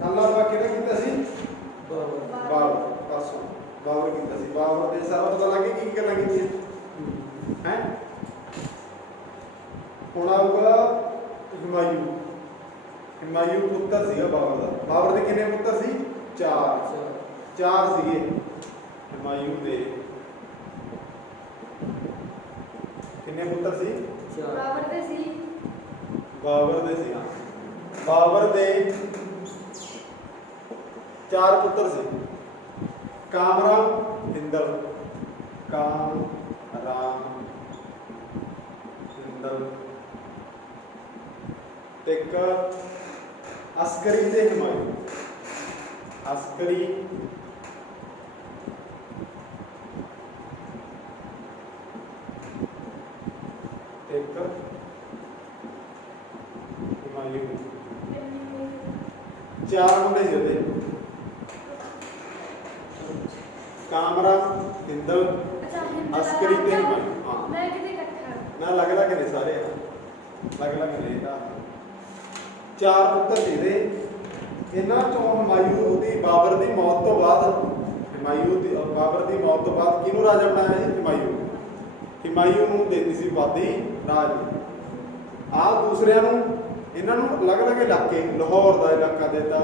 ਕੱਲ ਆਪਾਂ ਕਿਹੜਾ ਕੀਤਾ ਸੀ? ਬਾਬਰ। ਪਾਸੋਂ ਬਾਬਰ ਕੀਤਾ ਸੀ। ਬਾਬਰ ਦੇ ਸਾਰਾ ਪਤਾ ਲੱਗ ਗਿਆ ਕੀ ਗੱਲਾਂ ਕੀਤੀਆਂ ਹੈ। ਹੁਣ ਆਊਗਾ ਹੁਮਾਯੂ। ਹੁਮਾਯੂ ਪੁੱਤਰ ਸੀਗਾ ਬਾਬਰ ਦਾ। ਬਾਬਰ ਦੇ ਕਿੰਨੇ ਪੁੱਤਰ ਸੀ? 4 ਸੀਗੇ ਹੁਮਾਯੂ ਦੇ। ਕਿੰਨੇ ਪੁੱਤਰ ਸੀ? ਬਾਬਰ ਦੇ ਸੀ। ਬਾਬਰ ਦੇ ਸੀ, ਹਾਂ। ਬਾਬਰ ਦੇ 4 ਪੁੱਤਰ ਸੀ। ਕਾਮਰਾਮ, ਹਿੰਦਲ। ਕਾਮਰਾਮ, ਹਿੰਦਲ ਤੇ ਇੱਕ ਅਸਕਰੀ ਤੇ ਹੁਮਾਯੂ। ਅਸਕਰੀ ਇੱਕ ਹੁਮਾਯੂ। 4 ਮੁੰਡੇ ਸੀ ਉਹਦੇ। ਕਾਮਰਾਮ, ਹਿੰਦਲ, ਅਸਕਰੀ ਤੇ ਹੁਮਾਯੂ। ਹਾਂ, ਮੈਂ ਕਿਤੇ ਇਕੱਠਾ ਨਾ ਲੱਗਦਾ ਕਿ ਸਾਰੇ ਲੱਗ ਨੇ ਤਾਂ 4 ਪੁੱਤਰ ਸੀ ਇਹਦੇ। ਇਹਨਾਂ ਚੋਂ ਹੁਮਾਯੂ ਦੀ ਬਾਬਰ ਦੀ ਮੌਤ ਤੋਂ ਬਾਅਦ ਬਾਬਰ ਦੀ ਮੌਤ ਤੋਂ ਬਾਅਦ ਕਿਹਨੂੰ ਰਾਜਾ ਬਣਾਇਆ ਸੀ? ਹੁਮਾਯੂ ਨੂੰ ਦਿੱਤੀ ਸੀ ਉਪਾਧੀ ਰਾਜ। ਦੂਸਰਿਆਂ ਨੂੰ ਇਹਨਾਂ ਨੂੰ ਅਲੱਗ-ਅਲੱਗ ਇਲਾਕੇ, ਲਾਹੌਰ ਦਾ ਇਲਾਕਾ ਦਿੱਤਾ,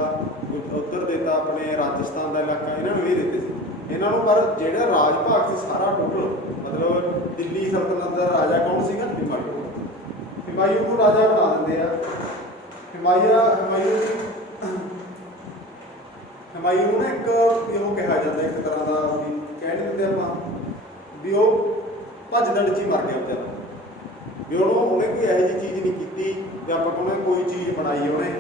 ਉੱਧਰ ਦਿੱਤਾ ਆਪਣੇ ਰਾਜਸਥਾਨ ਦਾ ਇਲਾਕਾ, ਇਹਨਾਂ ਨੂੰ ਇਹ ਦਿੱਤੇ ਸੀ ਇਹਨਾਂ ਨੂੰ। ਪਰ ਜਿਹੜਾ ਰਾਜ ਭਾਗ ਸੀ ਸਾਰਾ ਟੋਟਲ, ਮਤਲਬ ਦਿੱਲੀ ਸਲਤਨਤ ਦਾ ਰਾਜਾ ਕੌਣ ਸੀਗਾ? ਹੁਮਾਯੂ ਨੂੰ ਰਾਜਾ ਬਣਾ ਦਿੰਦੇ ਆ। ਹੁਮਾਯੂ ਨੂੰ ਇੱਕ ਉਹ ਕਿਹਾ ਜਾਂਦਾ, ਇੱਕ ਤਰ੍ਹਾਂ ਦਾ ਵੀ ਕਹਿ ਨਹੀਂ ਦਿੰਦੇ ਆਪਾਂ ਵੀ ਉਹ ਭੱਜ ਦੜ 'ਚ ਹੀ ਮਰ ਗਿਆ ਵਿਚਾਰਾ। ਵੀ ਉਹਨੇ ਕੋਈ ਇਹੋ ਜਿਹੀ ਚੀਜ਼ ਨਹੀਂ ਕੀਤੀ ਜਾਂ ਆਪਾਂ ਕਹਿੰਦੇ ਕੋਈ ਚੀਜ਼ ਬਣਾਈ ਉਹਨੇ,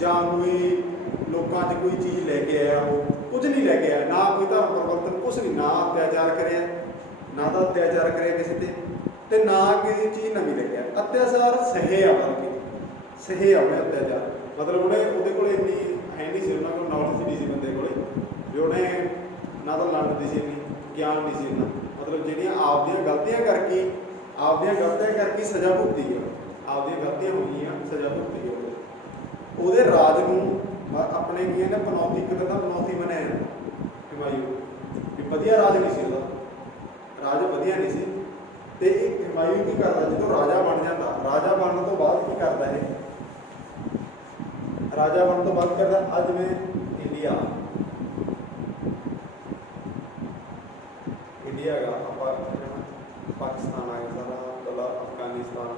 ਜਾਂ ਕੋਈ ਲੋਕਾਂ 'ਚ ਕੋਈ ਚੀਜ਼ ਲੈ ਕੇ ਆਇਆ, ਉਹ ਕੁਝ ਨਹੀਂ ਲੈ ਕੇ ਆਇਆ। ਨਾ ਕੋਈ ਧਰਮ ਪਰਿਵਰਤਨ, ਕੁਛ ਨਹੀਂ। ਨਾ ਅਤਿਆਚਾਰ ਕਰਿਆ, ਨਾ ਤਾਂ ਅਤਿਆਚਾਰ ਕਰਿਆ ਕਿਸੇ ਤੇ ਨਾ ਕਿਸੇ ਚੀਜ਼ ਨਵੀਂ ਲੈ ਕੇ ਆਇਆ। ਅਤਿਆਚਾਰ ਸਹੇ ਆ, ਸਹੇ ਆ ਉਹਨੇ ਅਤਿਆਚਾਰ। ਮਤਲਬ ਉਹਦੇ ਕੋਲ ਇੰਨੀ ਹੈ ਨਹੀਂ ਸੀ, ਉਹਨਾਂ ਕੋਲ ਨੌਲੇਜ ਨਹੀਂ ਸੀ ਬੰਦੇ ਕੋਲੇ ਵੀ ਉਹਨੇ ਨਾ ਤਾਂ ਲੜਨ ਦੀ ਸੀ, ਇੰਨੀ ਗਿਆਨ ਨਹੀਂ ਸੀ ਇੰਨਾ। ਮਤਲਬ ਜਿਹੜੀਆਂ ਆਪਦੀਆਂ ਗਲਤੀਆਂ ਕਰਕੇ ਸਜ਼ਾ ਭੁਗਤੀ ਆ। ਆਪਦੀਆਂ ਗਲਤੀਆਂ ਹੋਈਆਂ, ਸਜ਼ਾ ਭੁਗਤੀ ਆ। ਉਹਦੇ ਰਾਜ ਨੂੰ ਆਪਣੇ ਕੀ ਇਹਨੇ ਪਨੌਤੀ, ਇੱਕ ਤਾਂ ਪਨੌਤੀ ਬਣਿਆ ਹੁਮਾਯੂ ਵੀ ਵਧੀਆ ਰਾਜ ਨਹੀਂ ਸੀ ਉਹਦਾ, ਰਾਜ ਵਧੀਆ ਨਹੀਂ ਸੀ। ਤੇ ਇਹ ਹੁਮਾਯੂ ਕੀ ਕਰਦਾ ਜਦੋਂ ਰਾਜਾ ਬਣ ਜਾਂਦਾ, ਰਾਜਾ ਬਣਨ ਤੋਂ ਬਾਅਦ ਕੀ ਕਰਦਾ ਇਹ? ਰਾਜਾ ਬਣਨ ਤੋਂ ਬਾਅਦ ਕਰਦਾ, ਅੱਜ ਜਿਵੇਂ ਇੰਡੀਆ ਹੈਗਾ, ਆਪਾਂ ਪਾਕਿਸਤਾਨ ਆ ਗਿਆ ਸਾਰਾ, ਪਹਿਲਾਂ ਅਫਗਾਨਿਸਤਾਨ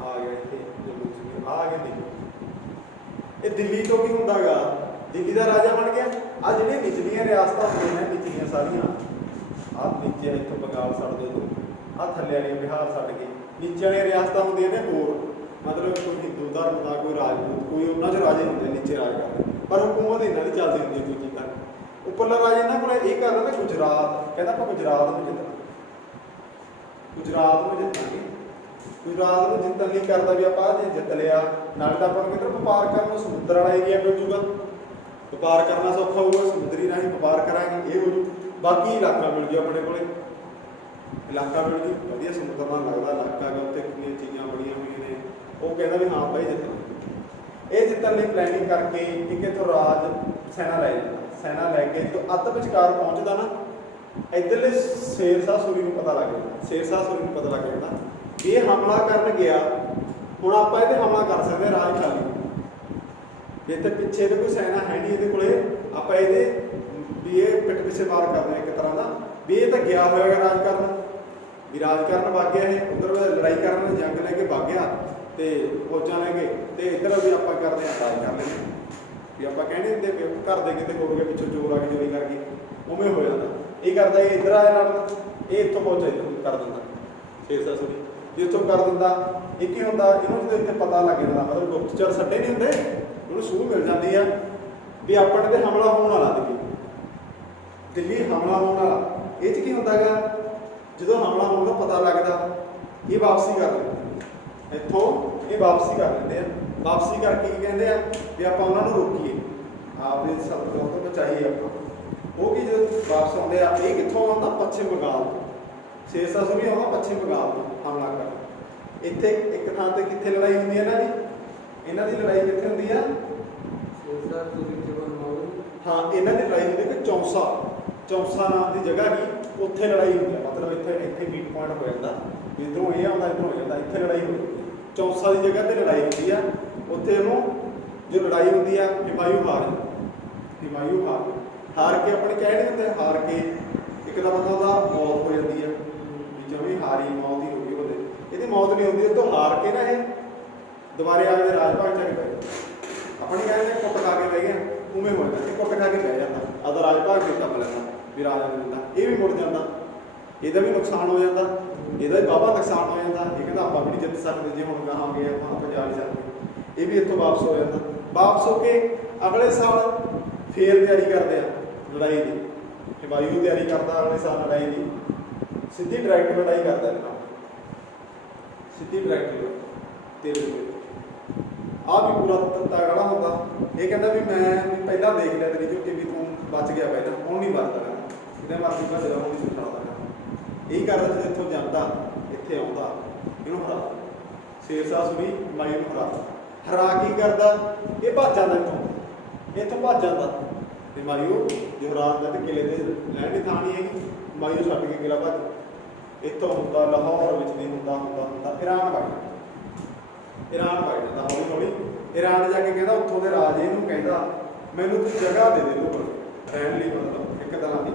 ਆ ਗਿਆ, ਇੱਥੇ ਜੰਮੂ ਕਸ਼ਮੀਰ ਆ ਗਿਆ। ਇਹ ਦਿੱਲੀ ਤੋਂ ਕੀ ਹੁੰਦਾ ਗਾ? ਦਿੱਲੀ ਦਾ ਰਾਜਾ ਬਣ ਗਿਆ। ਜਿਹੜੀਆਂ ਨਿਚਲੀਆਂ ਰਿਆਸਤਾਂ ਹੁੰਦੀਆਂ ਨੇ, ਨਿਚਲੀਆਂ ਸਾਰੀਆਂ, ਨੀਚੇ ਇੱਥੋਂ ਬੰਗਾਲ ਛੱਡ ਦਿਓ, ਥੱਲੇ ਵਾਲੀਆਂ ਬਿਹਾਰ ਛੱਡ ਕੇ ਨੀਚੇ ਵਾਲੀਆਂ ਰਿਆਸਤਾਂ ਹੁੰਦੀਆਂ ਨੇ ਹੋਰ, ਮਤਲਬ ਕੋਈ ਹਿੰਦੂ ਧਰਮ ਦਾ, ਕੋਈ ਰਾਜਪੂਤ, ਕੋਈ ਉਹਨਾਂ 'ਚ ਰਾਜੇ ਹੁੰਦੇ ਨੀਚੇ ਰਾਜ ਕਰਦੇ, ਪਰ ਹੁਕੂਮਤ ਇਹਨਾਂ ਦੀ ਚੱਲਦੀ ਹੁੰਦੀ ਹੈ। ਕੋਈ ਚੀਜ਼ਾਂ ਉੱਪਰਲਾ ਰਾਜ ਇਹਨਾਂ ਕੋਲ ਇਹ ਕਰਦਾ ਨਾ, ਗੁਜਰਾਤ ਕਹਿੰਦਾ ਆਪਾਂ ਗੁਜਰਾਤ ਨੂੰ ਜਿੱਤਣਾ, ਗੁਜਰਾਤ ਨੂੰ ਜਿੱਤਣ ਲਈ ਕਰਦਾ ਵੀ ਆਪਾਂ ਜੇ ਜਿੱਤ ਲਿਆ, ਨਾਲੇ ਤਾਂ ਆਪਾਂ ਨੂੰ ਕਿੱਧਰ ਵਪਾਰ ਕਰਨ ਨੂੰ ਸਮੁੰਦਰ ਵਾਲਾ ਏਰੀਆ ਮਿਲ ਜੂਗਾ, ਵਪਾਰ ਕਰਨਾ ਸੌਖਾ ਹੋਊਗਾ, ਸਮੁੰਦਰੀ ਰਾਹੀਂ ਵਪਾਰ ਕਰਾਂਗੇ, ਇਹ ਹੋ ਜੂ। ਬਾਕੀ ਇਲਾਕਾ ਮਿਲ ਜੂ ਆਪਣੇ ਕੋਲੇ, ਇਲਾਕਾ ਮਿਲ ਜੂ ਵਧੀਆ, ਸਮੁੰਦਰ ਨਾਲ ਲੱਗਦਾ ਇਲਾਕਾ ਗਾ, ਉੱਥੇ ਕਿੰਨੀਆਂ ਚੀਜ਼ਾਂ ਬਣੀਆਂ ਹੋਈਆਂ ਨੇ। ਉਹ ਕਹਿੰਦਾ ਵੀ ਹਾਂ ਭਾਈ ਜਿੱਤਣਾ। ਇਹ ਜਿੱਤਣ ਲਈ ਪਲੈਨਿੰਗ ਕਰਕੇ ਇੱਕ ਇੱਥੋਂ ਰਾਜ ਸੈਨਾ ਲੈ ਜਾਂਦਾ। ਸੈਨਾ ਲੈ ਕੇ ਜਦੋਂ ਅੱਧ ਵਿਚਕਾਰ ਪਹੁੰਚਦਾ ਨਾ, ਇੱਧਰਲੇ ਸ਼ੇਰਸ਼ਾਹ ਸੂਰੀ ਨੂੰ ਪਤਾ ਲੱਗ ਜਾਂਦਾ ਇਹ ਹਮਲਾ ਕਰਨ ਗਿਆ। ਹੁਣ ਆਪਾਂ ਇਹਦੇ ਹਮਲਾ ਕਰ ਸਕਦੇ, ਰਾਜ ਖਾਲੀ ਜੇ ਤੇ ਪਿੱਛੇ ਤੇ ਕੋਈ ਸੈਨਾ ਹੈ ਨਹੀਂ ਇਹਦੇ ਕੋਲੇ, ਆਪਾਂ ਇਹਦੇ ਵੀ ਇਹ ਪਿੱਠ ਪਿੱਛੇ ਵਾਰ ਕਰਦੇ ਇੱਕ ਤਰ੍ਹਾਂ ਦਾ ਵੀ ਇਹ ਤਾਂ ਗਿਆ ਹੋਏਗਾ ਰਾਜ ਕਰਨ, ਵੀ ਰਾਜ ਕਰਨ ਵਗ ਗਿਆ, ਇਹ ਉੱਧਰ ਲੜਾਈ ਕਰਨ, ਜੰਗ ਲੈ ਕੇ ਵਗ ਗਿਆ ਤੇ ਫੌਜਾਂ ਲੈ ਕੇ, ਤੇ ਇੱਧਰ ਵੀ ਆਪਾਂ ਕਰਦੇ ਹਾਂ ਰਾਜ ਕਰ ਲੈਂਦੇ ਵੀ ਆਪਾਂ ਕਹਿੰਦੇ ਹੁੰਦੇ ਵੀ ਘਰ ਦੇ ਕਿਤੇ ਹੋ ਗਏ, ਪਿੱਛੋਂ ਚੋਰ ਆ ਕੇ ਚੋਰੀ ਕਰ ਗਏ, ਉਵੇਂ ਹੋ ਜਾਂਦਾ। ਇਹ ਕਰਦਾ ਇਹ ਇੱਧਰ ਆਇਆ ਨਾਲ, ਇਹ ਇੱਥੋਂ ਪਹੁੰਚਾ ਇੱਥੋਂ ਕਰ ਦਿੰਦਾ ਸ਼ੇਰਸ਼ਾਹ ਸੂਰੀ, ਜੇ ਇੱਥੋਂ ਕਰ ਦਿੰਦਾ ਇਹ ਕੀ ਹੁੰਦਾ, ਇਹਨੂੰ ਜਦੋਂ ਇੱਥੇ ਪਤਾ ਲੱਗ ਜਾਂਦਾ, ਮਤਲਬ ਗੁਪਤਚਰ ਸੱਟੇ ਨਹੀਂ ਹੁੰਦੇ, ਉਹਨੂੰ ਸੂਹ ਮਿਲ ਜਾਂਦੀ ਆ ਵੀ ਆਪਣੇ ਤੇ ਹਮਲਾ ਹੋਣ ਵਾਲਾ, ਦਿੱਲੀ ਹਮਲਾ ਹੋਣ ਵਾਲਾ। ਇਹ 'ਚ ਕੀ ਹੁੰਦਾ ਗਾ, ਜਦੋਂ ਹਮਲਾ ਹੋਣ ਦਾ ਪਤਾ ਲੱਗਦਾ ਇਹ ਵਾਪਸੀ ਕਰ ਲੈਂਦੇ, ਇੱਥੋਂ ਇਹ ਵਾਪਸੀ ਕਰ ਲੈਂਦੇ ਆ। ਵਾਪਸੀ ਕਰਕੇ ਕੀ ਕਹਿੰਦੇ ਆ ਵੀ ਆਪਾਂ ਉਹਨਾਂ ਨੂੰ ਰੋਕੀਏ, ਆਪਦੇ ਸਲਤਨਤ ਤੋਂ ਬਚਾਈਏ ਆਪਾਂ। ਉਹ ਕੀ ਜਦੋਂ ਵਾਪਸ ਆਉਂਦੇ ਆ, ਇਹ ਕਿੱਥੋਂ ਆਉਂਦਾ? ਪੱਛਮ ਬੰਗਾਲ ਤੋਂ। ਸ਼ੇਰਸ਼ਾਹ ਸੂਰੀ ਆਉਂਦਾ ਪੱਛਮ ਬੰਗਾਲ ਤੋਂ ਹਮਲਾ ਕਰਨ। ਇੱਥੇ ਇੱਕ ਥਾਂ ਤੇ ਕਿੱਥੇ ਲੜਾਈ ਹੁੰਦੀ ਹੈ ਇਹਨਾਂ ਦੀ ਲੜਾਈ ਕਿੱਥੇ ਹੁੰਦੀ ਆ? ਹਾਂ ਇਹਨਾਂ ਦੀ ਲੜਾਈ ਹੁੰਦੀ ਕਿ ਚੌਂਸਾ ਨਾਮ ਦੀ ਜਗ੍ਹਾ ਕੀ ਉੱਥੇ ਲੜਾਈ ਹੁੰਦੀ ਹੈ। ਮਤਲਬ ਇੱਥੇ ਮੀਟ ਪੁਆਇੰਟ ਹੋ ਜਾਂਦਾ, ਇੱਧਰੋਂ ਇਹ ਆਉਂਦਾ ਇੱਧਰੋਂ ਹੋ ਜਾਂਦਾ, ਇੱਥੇ ਲੜਾਈ ਹੁੰਦੀ ਹੈ। ਚੌਂਸਾ ਦੀ ਜਗ੍ਹਾ ਤੇ ਲੜਾਈ ਹੁੰਦੀ ਆ। ਉੱਥੇ ਉਹਨੂੰ ਜੋ ਲੜਾਈ ਹੁੰਦੀ ਆ ਹਿਮਾਯੂ ਹਾਰ ਕੇ ਆਪਣੇ ਕਹਿ ਨਹੀਂ ਹੁੰਦੇ, ਹਾਰ ਕੇ ਇੱਕ ਤਾਂ ਬੰਦਾ ਉਹਦਾ ਮੌਤ ਹੋ ਜਾਂਦੀ ਹੈ, ਵੀ ਜਿਵੇਂ ਹਾਰੀ ਮੌਤ ਹੀ ਹੋ ਗਈ ਉਹਦੇ, ਇਹਦੀ ਮੌਤ ਨਹੀਂ ਹੁੰਦੀ। ਉਹ ਤੋਂ ਹਾਰ ਕੇ ਨਾ ਇਹ ਦੁਬਾਰੇ ਆ ਕੇ ਰਾਜ ਭਾਗ ਚੱਕ ਪਏ, ਆਪਣੀ ਕਹਿੰਦੇ ਕੁੱਟ ਖਾ ਕੇ ਬਹਿ ਗਿਆ, ਉਵੇਂ ਹੋ ਜਾਂਦਾ ਇਹ ਕੁੱਟ ਖਾ ਕੇ ਬਹਿ ਜਾਂਦਾ, ਆਪਦਾ ਰਾਜ ਭਾਗ ਕੀਤਾ ਲੈਂਦਾ ਵੀ ਰਾਜਾ ਨੂੰ ਦਿੰਦਾ, ਇਹ ਵੀ ਮੁੜ ਜਾਂਦਾ, ਇਹਦਾ ਵੀ ਨੁਕਸਾਨ ਹੋ ਜਾਂਦਾ, ਇਹਦਾ ਵੀ ਬਾਬਾ ਨੁਕਸਾਨ ਹੋ ਜਾਂਦਾ। ਇਹ ਕਹਿੰਦਾ ਆਪਾਂ ਵੀ ਨਹੀਂ ਜਿੱਤ ਸਕਦੇ, ਜੇ ਹੁਣ ਗਾਹਾਂ ਗਏ ਆਪਾਂ ਜਾ ਨਹੀਂ ਸਕਦੇ। ਇਹ ਵੀ ਇੱਥੋਂ ਵਾਪਸ ਹੋ ਜਾਂਦਾ। ਵਾਪਸ ਹੋ ਕੇ ਅਗਲੇ ਸਾਲ ਫੇਰ ਤਿਆਰੀ ਕਰਦੇ ਆ ਲੜਾਈ ਦੀ, ਹਿਮਾਯੂ ਤਿਆਰੀ ਕਰਦਾ ਅਗਲੇ ਸਾਲ ਲੜਾਈ ਦੀ, ਸਿੱਧੀ ਡਾਇਰੈਕਟ ਲੜਾਈ ਕਰਦਾ ਇਹਨਾਂ, ਸਿੱਧੀ ਡਾਇਰੈਕਟ ਤੇਰੇ ਆ ਵੀ ਪੂਰਾ ਤਗੜਾ ਹੁੰਦਾ। ਇਹ ਕਹਿੰਦਾ ਵੀ ਮੈਂ ਵੀ ਪਹਿਲਾਂ ਦੇਖ ਲਿਆ ਤੇਰੀ ਝੁੱਟੀ, ਵੀ ਤੂੰ ਬਚ ਗਿਆ ਪਹਿਲਾਂ, ਹੁਣ ਨਹੀਂ ਮਰਦਾ ਮੈਂ, ਇਹਦੇ ਮਰਦੀ ਭੱਜ ਜਾ, ਹੁਣ ਨਹੀਂ ਛੱਡਦਾ। ਇਹੀ ਕਰਦਾ ਜਦੋਂ ਇੱਥੋਂ ਜਾਂਦਾ ਇੱਥੇ ਆਉਂਦਾ, ਇਹਨੂੰ ਹਰਾ ਸ਼ੇਰਸ਼ਾਹ ਸੂਰੀ ਹਿਮਾਯੂ ਨੂੰ ਹਰਾ ਕੀ ਕਰਦਾ, ਇਹ ਭੱਜ ਜਾਂਦਾ ਇੱਥੋਂ ਭੱਜ ਜਾਂਦਾ। ਹਿਮਾਯੂ ਯੁਵਰਾਜ ਦਾ ਤੇ ਕਿਲੇ ਤੇ ਲੈਣ ਦੀ ਥਾਂ ਨਹੀਂ ਹੈਗੀ, ਹਿਮਾਯੂ ਛੱਡ ਕੇ ਕਿਲਾ ਭੱਜ, ਇੱਥੋਂ ਹੁੰਦਾ ਲਾਹੌਰ ਵਿੱਚ ਨਹੀਂ ਹੁੰਦਾ ਈਰਾਨ ਵਗ ਜਾਂਦਾ ਹੌਲੀ ਹੌਲੀ। ਈਰਾਨ ਜਾ ਕੇ ਕਹਿੰਦਾ ਉੱਥੋਂ ਦੇ ਰਾਜੇ ਨੂੰ ਕਹਿੰਦਾ ਮੈਨੂੰ ਤੂੰ ਜਗ੍ਹਾ ਦੇ ਦੇ ਲੋਕ ਰਹਿਣ ਲਈ, ਮਤਲਬ ਇੱਕ ਤਰ੍ਹਾਂ ਦੀ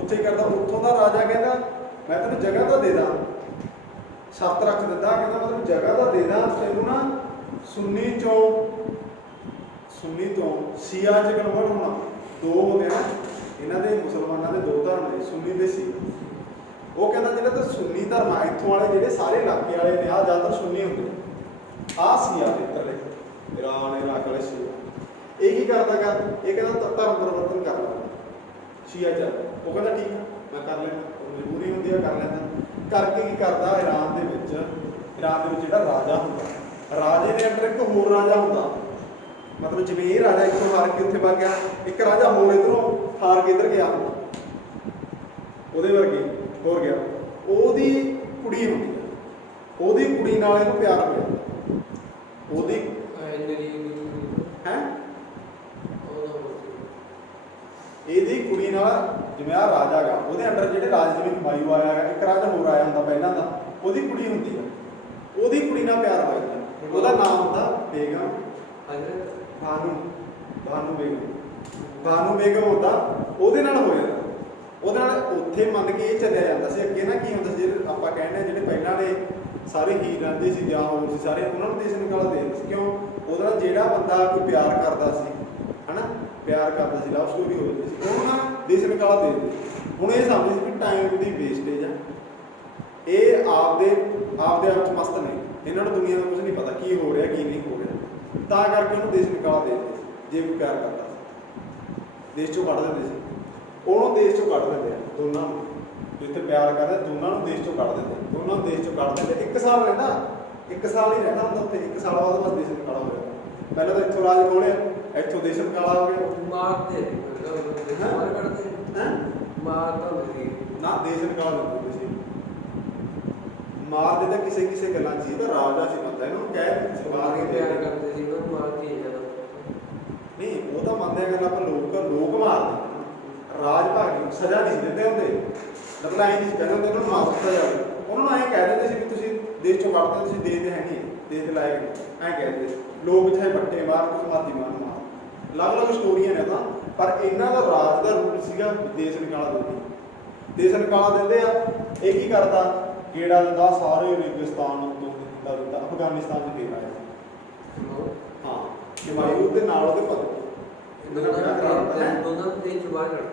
ਉੱਥੇ ਕਰਦਾ। ਉੱਥੋਂ ਦਾ ਰਾਜਾ ਕਹਿੰਦਾ ਮੈਂ ਤੈਨੂੰ ਜਗ੍ਹਾ ਤਾਂ ਦੇ ਦਾਂ, ਸ਼ਰਤ ਰੱਖ ਦਿੰਦਾ, ਕਹਿੰਦਾ ਮਤਲਬ ਜਗ੍ਹਾ ਤਾਂ ਦੇ ਦਾਂ ਤੈਨੂੰ ਨਾ ਸੁੰਨੀ ਤੋਂ ਸ਼ੀਆ ਚ ਕਨਵਰਟ ਹੋਣਾ। ਦੋ ਹੋ ਗਏ ਨਾ ਇਹਨਾਂ ਦੇ, ਮੁਸਲਮਾਨਾਂ ਦੇ ਦੋ ਧਰਮ ਨੇ, ਸੁੰਨੀ ਤੇ ਸ਼ੀਆ। ਉਹ ਕਹਿੰਦਾ ਜਿਹੜਾ ਤਾਂ ਸੁੰਨੀ ਧਰਮ ਆ ਇੱਥੋਂ ਵਾਲੇ ਜਿਹੜੇ ਸਾਰੇ ਇਲਾਕੇ ਵਾਲੇ ਨੇ, ਆ ਜ਼ਿਆਦਾਤਰ ਸੁੰਨੀ ਹੁੰਦੇ, ਆ ਸ਼ੀਆ ਦੇ ਇੱਧਰਲੇ ਈਰਾਨ ਇਰਾਕ ਵਾਲੇ ਸ਼ੀਆ। ਇਹ ਕੀ ਕਰਦਾ ਇਹ ਕਹਿੰਦਾ ਧਰਮ ਪਰਿਵਰਤਨ ਕਰ ਲਾ ਸ਼ੀਆ ਚ। ਉਹ ਕਹਿੰਦਾ ਠੀਕ ਮੈਂ ਕਰ ਲੈਂਦਾ, ਮਜਬੂਰੀ ਹੁੰਦੀ ਆ ਕਰ ਲੈਂਦਾ। ਕਰਕੇ ਕੀ ਕਰਦਾ ਈਰਾਨ ਦੇ ਵਿੱਚ ਜਿਹੜਾ ਰਾਜਾ ਹੁੰਦਾ, ਰਾਜੇ ਦੇ ਅੰਦਰ ਇੱਕ ਹੋਰ ਰਾਜਾ ਹੁੰਦਾ, ਮਤਲਬ ਜਿਵੇਂ ਇਹ ਰਾਜਾ ਇੱਥੋਂ ਹਾਰ ਕੇ ਉੱਥੇ ਵਗ ਗਿਆ, ਇੱਕ ਰਾਜਾ ਹੋਰ ਇੱਧਰੋਂ ਹਾਰ ਕੇ ਇੱਧਰ ਗਿਆ ਹੁੰਦਾ, ਉਹਦੇ ਵਰਗੇ ਹੋਰ ਗਿਆ। ਉਹਦੀ ਕੁੜੀ ਹੁੰਦੀ ਹੈ, ਉਹਦੀ ਕੁੜੀ ਨਾਲ ਇਹਨੂੰ ਪਿਆਰ ਹੋ ਜਾਂਦਾ, ਉਹਦੀ ਹੈ ਇਹਦੀ ਕੁੜੀ ਨਾਲ, ਜਿਵੇਂ ਆ ਰਾਜਾ ਗਾ ਉਹਦੇ ਅੰਡਰ ਜਿਹੜੇ ਰਾਜ ਜਿਵੇਂ ਹਿਮਾਯੂ ਆਇਆ ਗਾ, ਇੱਕ ਰਾਜਾ ਹੋਰ ਆਇਆ ਹੁੰਦਾ ਪਹਿਲਾਂ ਦਾ, ਉਹਦੀ ਕੁੜੀ ਹੁੰਦੀ ਆ, ਉਹਦੀ ਕੁੜੀ ਨਾਲ ਪਿਆਰ ਹੋ ਜਾਂਦਾ। ਉਹਦਾ ਨਾਮ ਹੁੰਦਾ ਬੇਗਮ ਬਾਨੂ ਬੇਗਮ ਹੁੰਦਾ, ਉਹਦੇ ਨਾਲ ਹੋ ਜਾਂਦਾ। ਉਹਦੇ ਨਾਲ ਉੱਥੇ ਮੰਨ ਕੇ ਇਹ ਚੱਲਿਆ ਜਾਂਦਾ ਸੀ। ਅੱਗੇ ਨਾ ਕੀ ਹੁੰਦਾ ਸੀ, ਜਿਹੜੇ ਆਪਾਂ ਕਹਿੰਦੇ ਜਿਹੜੇ ਪਹਿਲਾਂ ਦੇ ਸਾਰੇ ਹੀਰ ਰਹਿੰਦੇ ਸੀ ਜਾਂ ਹੋਰ ਸੀ ਸਾਰੇ, ਉਹਨਾਂ ਨੂੰ ਦੇਸ਼ ਨਿਕਾਲਾ ਦੇ ਦਿੰਦੇ ਸੀ। ਕਿਉਂ? ਉਹਦੇ ਨਾਲ ਜਿਹੜਾ ਬੰਦਾ ਕੋਈ ਪਿਆਰ ਕਰਦਾ ਸੀ, ਹਨਾ ਪਿਆਰ ਕਰਦਾ ਸੀ, ਲਵ ਸਟੋਰੀ ਹੋ ਜਾਂਦੀ ਸੀ, ਉਹਨੂੰ ਨਾ ਦੇਸ਼ ਨਿਕਾਲਾ ਦੇ ਦਿੰਦੇ। ਹੁਣ ਇਹ ਸਮਝਦੇ ਸੀ ਵੀ ਟਾਈਮ ਦੀ ਵੇਸਟੇਜ ਆ, ਇਹ ਆਪਦੇ ਆਪ 'ਚ ਮਸਤ ਨੇ, ਇਹਨਾਂ ਨੂੰ ਦੁਨੀਆ ਦਾ ਕੁਝ ਨਹੀਂ ਪਤਾ ਕੀ ਹੋ ਰਿਹਾ ਕੀ ਨਹੀਂ ਹੋ ਰਿਹਾ, ਤਾਂ ਕਰਕੇ ਉਹਨੂੰ ਦੇਸ਼ ਨਿਕਾਲਾ ਦੇ ਦਿੰਦੇ ਸੀ। ਜੇ ਕੋਈ ਪਿਆਰ ਕਰਦਾ ਸੀ ਦੇਸ਼ 'ਚੋਂ ਕੱਢ ਦਿੰਦੇ ਸੀ, ਉਹਨੂੰ ਦੇਸ਼ 'ਚੋਂ ਕੱਢ ਦਿੰਦੇ ਆ ਦੋਨਾਂ ਨੂੰ, ਜਿੱਥੇ ਪਿਆਰ ਕਰਦੇ ਦੋਨਾਂ ਨੂੰ ਦੇਸ਼ 'ਚੋਂ ਕੱਢ ਦਿੰਦੇ, ਦੋਨਾਂ ਨੂੰ ਦੇਸ਼ 'ਚੋਂ ਕੱਢ ਦਿੰਦੇ। 1 ਸਾਲ ਰਹਿੰਦਾ, 1 ਸਾਲ ਹੀ ਰਹਿੰਦਾ ਹੁੰਦਾ ਉੱਥੇ, 1 ਸਾਲ ਬਾਅਦ ਬਸ ਦੇਸ਼ ਨਿਕਾਲਾ ਹੋ ਜਾਂਦਾ। ਪਹਿਲਾਂ ਤਾਂ ਇੱਥੋਂ ਰਾਜ ਖੋਲਿਆ, ਇੱਥੋਂ ਦੇਸ਼ ਨਿਕਾਲਾ ਹੋ ਗਿਆ। ਨਾ ਦੇਸ਼ ਨਿਕਾਲਾ ਹੁੰਦੇ ਸੀ, ਮਾਰਦੇ ਤਾਂ ਕਿਸੇ ਗੱਲਾਂ 'ਚ, ਇਹਦਾ ਰਾਜਾ ਸੀ ਬੰਦਾ, ਇਹਨੂੰ ਕਹਿ ਸਰਕਾਰ ਨੇ ਪਿਆਰ ਕਰਦੇ ਸੀ, ਉਹਨੂੰ ਮਾਰਦੇ ਨਹੀਂ, ਉਹ ਤਾਂ ਮੰਨਦੇ ਗੱਲਾਂ, ਪਰ ਲੋਕ ਮਾਰਦੇ, ਰਾਜ ਭਾਗ ਨੂੰ ਸਜ਼ਾ ਨਹੀਂ ਦਿੰਦੇ ਹੁੰਦੇ, ਮਤਲਬ ਐਂ ਨਹੀਂ ਕਹਿੰਦੇ ਹੁੰਦੇ ਉਹਨੂੰ ਮਾਰ ਦਿੱਤਾ ਜਾਵੇ। ਉਹਨਾਂ ਨੂੰ ਐਂ ਕਹਿ ਦਿੰਦੇ ਸੀ ਵੀ ਤੁਸੀਂ ਦੇਸ਼ 'ਚੋਂ ਕੱਢਦੇ, ਤੁਸੀਂ ਦੇਸ਼ ਦੇ ਹੈ ਨਹੀਂ, ਦੇਸ਼ ਦੇ ਲਾਇਕ ਨਹੀਂ, ਐਂ ਕਹਿੰਦੇ ਲੋਕ, ਚਾਹੇ ਵੱਟੇ ਮਾਰ ਕੁਛ ਮਰਜ਼ੀ ਮਾਰ, ਅਲੱਗ-ਅਲੱਗ ਸਟੋਰੀਆਂ ਨੇ ਤਾਂ, ਪਰ ਇਹਨਾਂ ਦਾ ਰਾਜ ਦਾ ਰੂਲ ਸੀਗਾ ਦੇਸ਼ ਨਿਕਾਲਾ ਦਿੰਦੇ, ਦੇਸ਼ ਨਿਕਾਲਾ ਦਿੰਦੇ ਆ। ਇਹ ਕੀ ਕਰਦਾ, ਗੇੜਾ ਦਿੰਦਾ ਸਾਰੇ ਰੇਗਿਸਤਾਨ ਤੋਂ ਦਿੰਦਾ, ਅਫਗਾਨਿਸਤਾਨ 'ਚ ਫੇਰ ਆਇਆ। ਹਾਂ, ਹਿਮਾਯੂ ਦੇ ਨਾਲ ਉਹਦੇ ਪਤੀ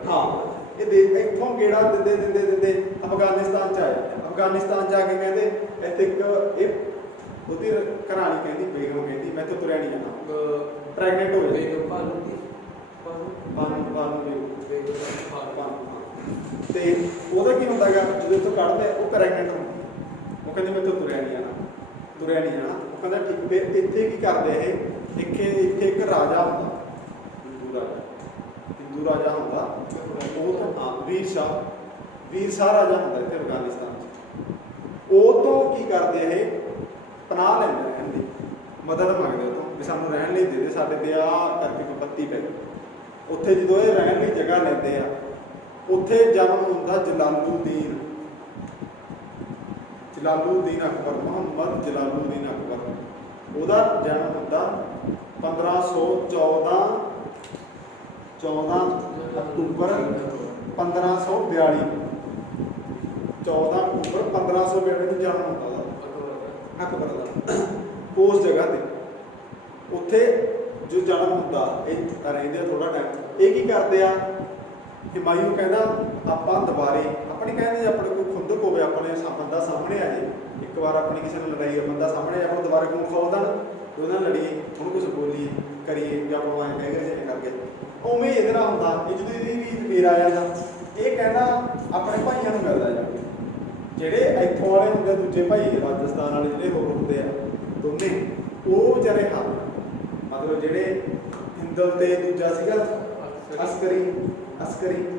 ਹਾਂ, ਇਹ ਇੱਥੋਂ ਗੇੜਾ ਦਿੰਦੇ ਅਫਗਾਨਿਸਤਾਨ 'ਚ ਆਇਆ। ਅਫਗਾਨਿਸਤਾਨ 'ਚ ਆ ਕੇ ਕਹਿੰਦੇ ਇੱਥੇ ਇੱਕ ਉਹਦੀ ਘਰਾਣੀ ਕਹਿੰਦੀ, ਬੇਗਮ ਕਹਿੰਦੀ ਮੈਂ ਤਾਂ ਤੁਰਿਆ ਨਹੀਂ ਜਾਣਾ, ਪ੍ਰੈਗਨੈਂਟ ਹੋ ਜਾਂਦੀ ਤੇ ਉਹਦਾ ਕੀ ਹੁੰਦਾ ਗਾ, ਜਦੋਂ ਇੱਥੋਂ ਕੱਢਦੇ ਉਹ ਪ੍ਰੈਗਨੈਂਟ ਹੁੰਦੀ, ਉਹ ਕਹਿੰਦੀ ਮੈਂ ਤਾਂ ਤੁਰਿਆ ਨਹੀਂ ਜਾਣਾ। ਉਹ ਕਹਿੰਦਾ ਠੀਕ। ਫਿਰ ਇੱਥੇ ਕੀ ਕਰਦੇ ਇਹ, ਇੱਥੇ ਇੱਕ ਰਾਜਾ ਹੁੰਦਾ, ਹਿੰਦੂ ਰਾਜਾ ਹੁੰਦਾ, ਉਹ ਤੋਂ ਹਾਂ ਵੀਰ ਸ਼ਾਹ ਰਾਜਾ ਹੁੰਦਾ ਇੱਥੇ ਅਫਗਾਨਿਸਤਾਨ 'ਚ। ਉਹ ਤੋਂ ਕੀ ਕਰਦੇ ਇਹ, ਪਨਾਹ ਲੈਂਦੇ, ਕਹਿੰਦੇ ਮਦਦ ਮੰਗਦੇ ਉਹ ਤੋਂ ਵੀ ਸਾਨੂੰ ਰਹਿਣ ਲਈ ਦੇ ਦੇ, ਸਾਡੇ ਤੇ ਆ ਕਰਕੇ ਵਿਪੱਤੀ ਪੈ ਗਈ। ਉੱਥੇ ਜਦੋਂ ਇਹ ਰਹਿਣ ਲਈ ਜਗ੍ਹਾ ਲੈਂਦੇ ਆ, ਉੱਥੇ ਜਨਮ ਹੁੰਦਾ ਜਲਾਲੂਦੀਨ ਅਕਬਰ, ਮੁਹੰਮਦ ਜਲਾਲੂਦੀਨ ਅਕਬਰ। ਉਹਦਾ ਜਨਮ ਹੁੰਦਾ 1514 ਅਕਤੂਬਰ 1542 14 ਅਕਤੂਬਰ 1542 ਨੂੰ ਜਨਮ ਹੁੰਦਾ ਉਹਦਾ ਅਕਬਰ ਦਾ। ਉਸ ਜਗ੍ਹਾ ਤੇ ਉੱਥੇ ਜੋ ਜਨਮ ਹੁੰਦਾ, ਇਹ ਰਹਿੰਦੇ ਆ ਥੋੜਾ ਟਾਈਮ। ਇਹ ਕੀ ਕਰਦੇ ਆ, ਹਿਮਾਯੂ ਕਹਿੰਦਾ ਆਪਾਂ ਦੁਬਾਰੇ ਆਪਣੀ ਕਹਿੰਦੇ ਆਪਣੇ ਕੋਈ ਖੁੰਦਕ ਹੋਵੇ, ਆਪਣੇ ਬੰਦਾ ਸਾਹਮਣੇ ਆ ਜੇ, ਇੱਕ ਵਾਰ ਆਪਣੀ ਕਿਸੇ ਨਾਲ ਲੜਾਈ ਹੈ, ਬੰਦਾ ਸਾਹਮਣੇ ਆਪਾਂ ਦੁਬਾਰਾ ਖੂਨ ਖੋਲਦਾ ਨਾ, ਉਹਦੇ ਨਾਲ ਲੜੀਏ, ਉਹਨੂੰ ਕੁਝ ਬੋਲੀਏ ਕਰੀਏ ਜਾਂ ਆਪਾਂ ਐਂ ਕਹਿ ਗਏ ਜਿਵੇਂ ਕਰਕੇ, ਉਵੇਂ ਇਹਦੇ ਨਾਲ ਹੁੰਦਾ। ਇਹ ਜਦੋਂ ਇਹਦੀ ਵੀ ਫੇਰ ਆ ਜਾਂਦਾ, ਇਹ ਕਹਿੰਦਾ ਆਪਣੇ ਭਾਈਆਂ ਨੂੰ ਮਿਲਦਾ ਜਾ, ਜਿਹੜੇ ਇੱਥੋਂ ਵਾਲੇ ਹੁੰਦੇ, ਦੂਜੇ ਭਾਈ ਰਾਜਸਥਾਨ ਵਾਲੇ ਜਿਹੜੇ ਹੋਰ ਹੁੰਦੇ ਆ ਦੋਨੇ, ਉਹ ਵਿਚਾਰੇ ਹਾਂ ਮਤਲਬ ਜਿਹੜੇ ਹਿੰਦਲ ਤੇ ਦੂਜਾ ਸੀਗਾ ਅਸਕਰੀ,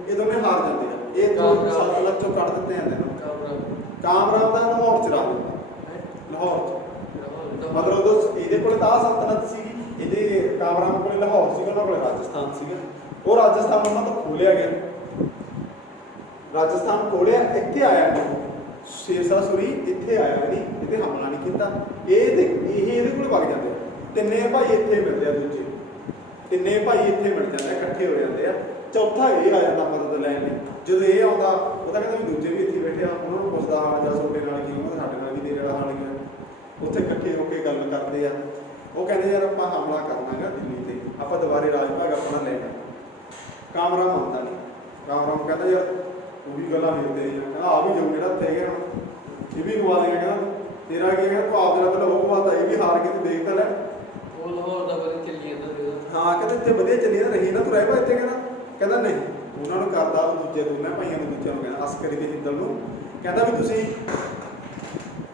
ਇਹ ਦੋਨੇ ਹਾਰ ਜਾਂਦੇ ਆ। ਇਹ ਸਲਤਨਤ ਚੋਂ ਕੱਢ ਦਿੱਤੇ ਜਾਂਦੇ ਨੇ। ਕਾਮਰਾਨ ਦਾ ਲਾਹੌਰ ਚ ਰਾਜ ਹੁੰਦਾ, ਲਾਹੌਰ ਚ ਮਤਲਬ ਉਦੋਂ ਇਹਦੇ ਕੋਲ ਤਾਂ ਸਲਤਨਤ ਸੀਗੀ, ਇਹਦੇ ਕਾਮਰਾਨ ਕੋਲ ਲਾਹੌਰ ਸੀਗਾ, ਉਹਨਾਂ ਕੋਲ ਰਾਜਸਥਾਨ ਸੀਗਾ। ਉਹ ਰਾਜਸਥਾਨ ਉਹਨਾਂ ਤੋਂ ਖੋਲਿਆ ਗਿਆ, ਰਾਜਸਥਾਨ ਖੋਲਿਆ, ਇੱਥੇ ਆਇਆ ਸ਼ੇਰਸ਼ਾਹ ਸੂਰੀ, ਇੱਥੇ ਆਇਆ ਨਹੀਂ, ਇਹਦੇ ਹਮਲਾ ਨਹੀਂ ਕੀਤਾ। ਇਹ ਇਹਦੇ ਕੋਲ ਵਗ ਜਾਂਦੇ ਆ, ਤਿੰਨੇ ਭਾਈ ਇੱਥੇ ਮਿਲਦੇ ਆ, ਦੂਜੇ ਤਿੰਨੇ ਭਾਈ ਇੱਥੇ ਮਿਲ ਜਾਂਦੇ ਆ, ਇਕੱਠੇ ਹੋ ਜਾਂਦੇ ਆ। ਚੌਥਾ ਇਹ ਆ ਜਾਂਦਾ ਮਦਦ ਲੈਣ ਲਈ। ਜਦੋਂ ਇਹ ਆਉਂਦਾ, ਉਹਦਾ ਕਹਿੰਦਾ ਵੀ ਦੂਜੇ ਵੀ ਇੱਥੇ ਬੈਠੇ ਆ, ਉਹਨਾਂ ਨੂੰ ਪੁੱਛਦਾ ਹਾਲ ਜਾਂ ਤੁਹਾਡੇ ਨਾਲ ਕੀ, ਉਹਨਾਂ ਸਾਡੇ ਨਾਲ ਵੀ ਤੇਰੇ ਨਾਲ ਹਾਲ ਹੀ ਆ। ਉੱਥੇ ਇਕੱਠੇ ਹੋ ਕੇ ਗੱਲ ਕਰਦੇ ਆ। ਉਹ ਕਹਿੰਦੇ ਯਾਰ ਆਪਾਂ ਹਮਲਾ ਕਰਨਾਗਾ ਦਿੱਲੀ ਤੇ, ਆਪਾਂ ਦੁਬਾਰੇ ਰਾਜ ਭਾਗ ਆਪਣਾ ਲੈਣਾ। ਕਾਮਰਾਨ ਆਉਂਦਾ ਨਹੀਂ, ਕਾਮਰਾਨ ਕਹਿੰਦਾ ਯਾਰ ਉਹ ਵੀ ਗੱਲਾਂ ਨਹੀਂ ਤੇਰੀਆਂ, ਕਹਿੰਦਾ ਆ ਵੀ ਜਾਊ ਜਿਹੜਾ ਉੱਥੇ ਗਿਆ, ਇਹ ਵੀ ਗਵਾ ਦੇਗਾ, ਕਹਿੰਦਾ ਤੇਰਾ ਕੀ ਹੈਗਾ, ਤੂੰ ਆਪ ਜਿਹੜਾ ਪਹਿਲਾਂ ਉਹ ਗਵਾਤਾ, ਇਹ ਵੀ ਹਾਰ ਕੇ ਤੂੰ ਦੇਖ ਤਾਂ ਲੈ। ਉਹ ਲਾਹੌਰ ਦਾ ਵਧੀਆ ਚੱਲੀ ਜਾਂਦਾ ਹਾਂ, ਕਹਿੰਦਾ ਇੱਥੇ ਵਧੀਆ ਚੱਲੀ ਜਾਂਦਾ, ਰਹੀ ਨਾ ਤੂੰ ਰਹਿ ਪਾ ਇੱਥੇ। ਕਹਿੰਦਾ ਨਹੀਂ, ਉਹਨਾਂ ਨੂੰ ਕਰਦਾ ਉਹ ਦੂਜੇ ਦੋਨਾਂ ਭਾਈਆਂ ਨੂੰ, ਦੂਜਿਆਂ ਨੂੰ ਕਹਿੰਦਾ ਅਸਕਰੀ ਤੇ ਹਿੰਦਲ ਨੂੰ, ਕਹਿੰਦਾ ਵੀ ਤੁਸੀਂ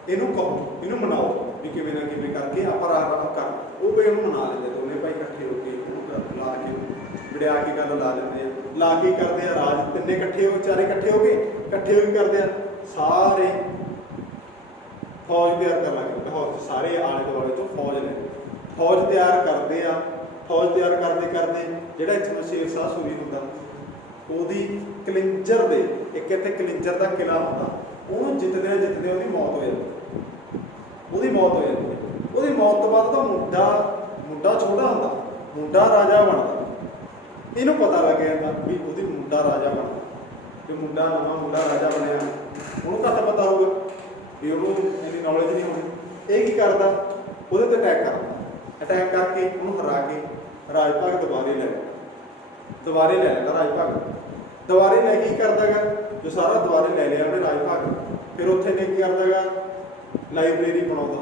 ਇਹਨੂੰ ਕਹੋ, ਇਹਨੂੰ ਮਨਾਓ ਵੀ ਕਿਵੇਂ ਨਾ ਕਿਵੇਂ ਕਰਕੇ ਆਪਾਂ ਰਾਹ ਕਰ। ਉਹ ਵੀ ਇਹਨੂੰ ਮਨਾ ਲੈਂਦੇ, ਦੋਨੇ ਭਾਈ ਇਕੱਠੇ ਹੋ ਕੇ ਉਹਨੂੰ ਲਾ ਕੇ ਵਿੜਿਆ ਕੇ ਗੱਲ ਲਾ ਲੈਂਦੇ ਆ, ਲਾ ਕੇ ਕਰਦੇ ਆ ਰਾਜ। ਤਿੰਨੇ ਇਕੱਠੇ ਹੋ, ਚਾਰੇ ਇਕੱਠੇ ਹੋ ਕੇ ਕਰਦੇ ਆ, ਸਾਰੇ ਫੌਜ ਤਿਆਰ ਕਰਨ ਲੱਗੇ ਲਾਹੌਰ 'ਚ, ਸਾਰੇ ਆਲੇ ਦੁਆਲੇ ਤੋਂ ਫੌਜ ਤਿਆਰ ਕਰਦੇ ਆ। ਫੌਜ ਤਿਆਰ ਕਰਦੇ ਜਿਹੜਾ ਇੱਥੋਂ ਸ਼ੇਰਸ਼ਾਹ ਸੂਰੀ ਹੁੰਦਾ, ਉਹਦੀ ਕਲਿੰਜਰ ਦੇ ਇੱਕ ਇੱਥੇ ਕਲਿੰਜਰ ਦਾ ਕਿਲ੍ਹਾ ਹੁੰਦਾ, ਉਹਨੂੰ ਜਿੱਤਦੇ ਉਹਦੀ ਮੌਤ ਹੋ ਜਾਂਦੀ। ਉਹਦੀ ਮੌਤ ਤੋਂ ਬਾਅਦ ਉਹਦਾ ਮੁੰਡਾ ਛੋਟਾ ਹੁੰਦਾ, ਮੁੰਡਾ ਰਾਜਾ ਬਣਦਾ। ਇਹਨੂੰ ਪਤਾ ਲੱਗ ਜਾਂਦਾ ਵੀ ਉਹਦੀ ਮੁੰਡਾ ਰਾਜਾ ਬਣਦਾ, ਤੇ ਨਵਾਂ ਮੁੰਡਾ ਰਾਜਾ ਬਣਿਆ। ਉਹਨੂੰ ਘੱਟ ਪਤਾ ਹੋਊਗਾ ਵੀ ਉਹਨੂੰ ਇੰਨੀ ਨੌਲੇਜ ਨਹੀਂ ਹੋਣੀ। ਇਹ ਕੀ ਕਰਦਾ, ਉਹਦੇ ਤੇ ਅਟੈਕ ਕਰਕੇ ਉਹਨੂੰ ਹਰਾ ਕੇ ਰਾਜ ਭਾਗ ਦੁਬਾਰੇ ਲੈ ਲੈਂਦਾ ਰਾਜ ਭਾਗ। ਦੁਬਾਰੇ ਲੈ ਕੀ ਕਰਦਾ ਗਾ, ਜੋ ਸਾਰਾ ਦੁਬਾਰੇ ਲੈ ਲਿਆ ਉਹਨੇ ਰਾਜ ਭਾਗ, ਫਿਰ ਉੱਥੇ ਨੇ ਕੀ ਕਰਦਾ ਗਾ, ਲਾਇਬ੍ਰੇਰੀ ਬਣਾਉਂਦਾ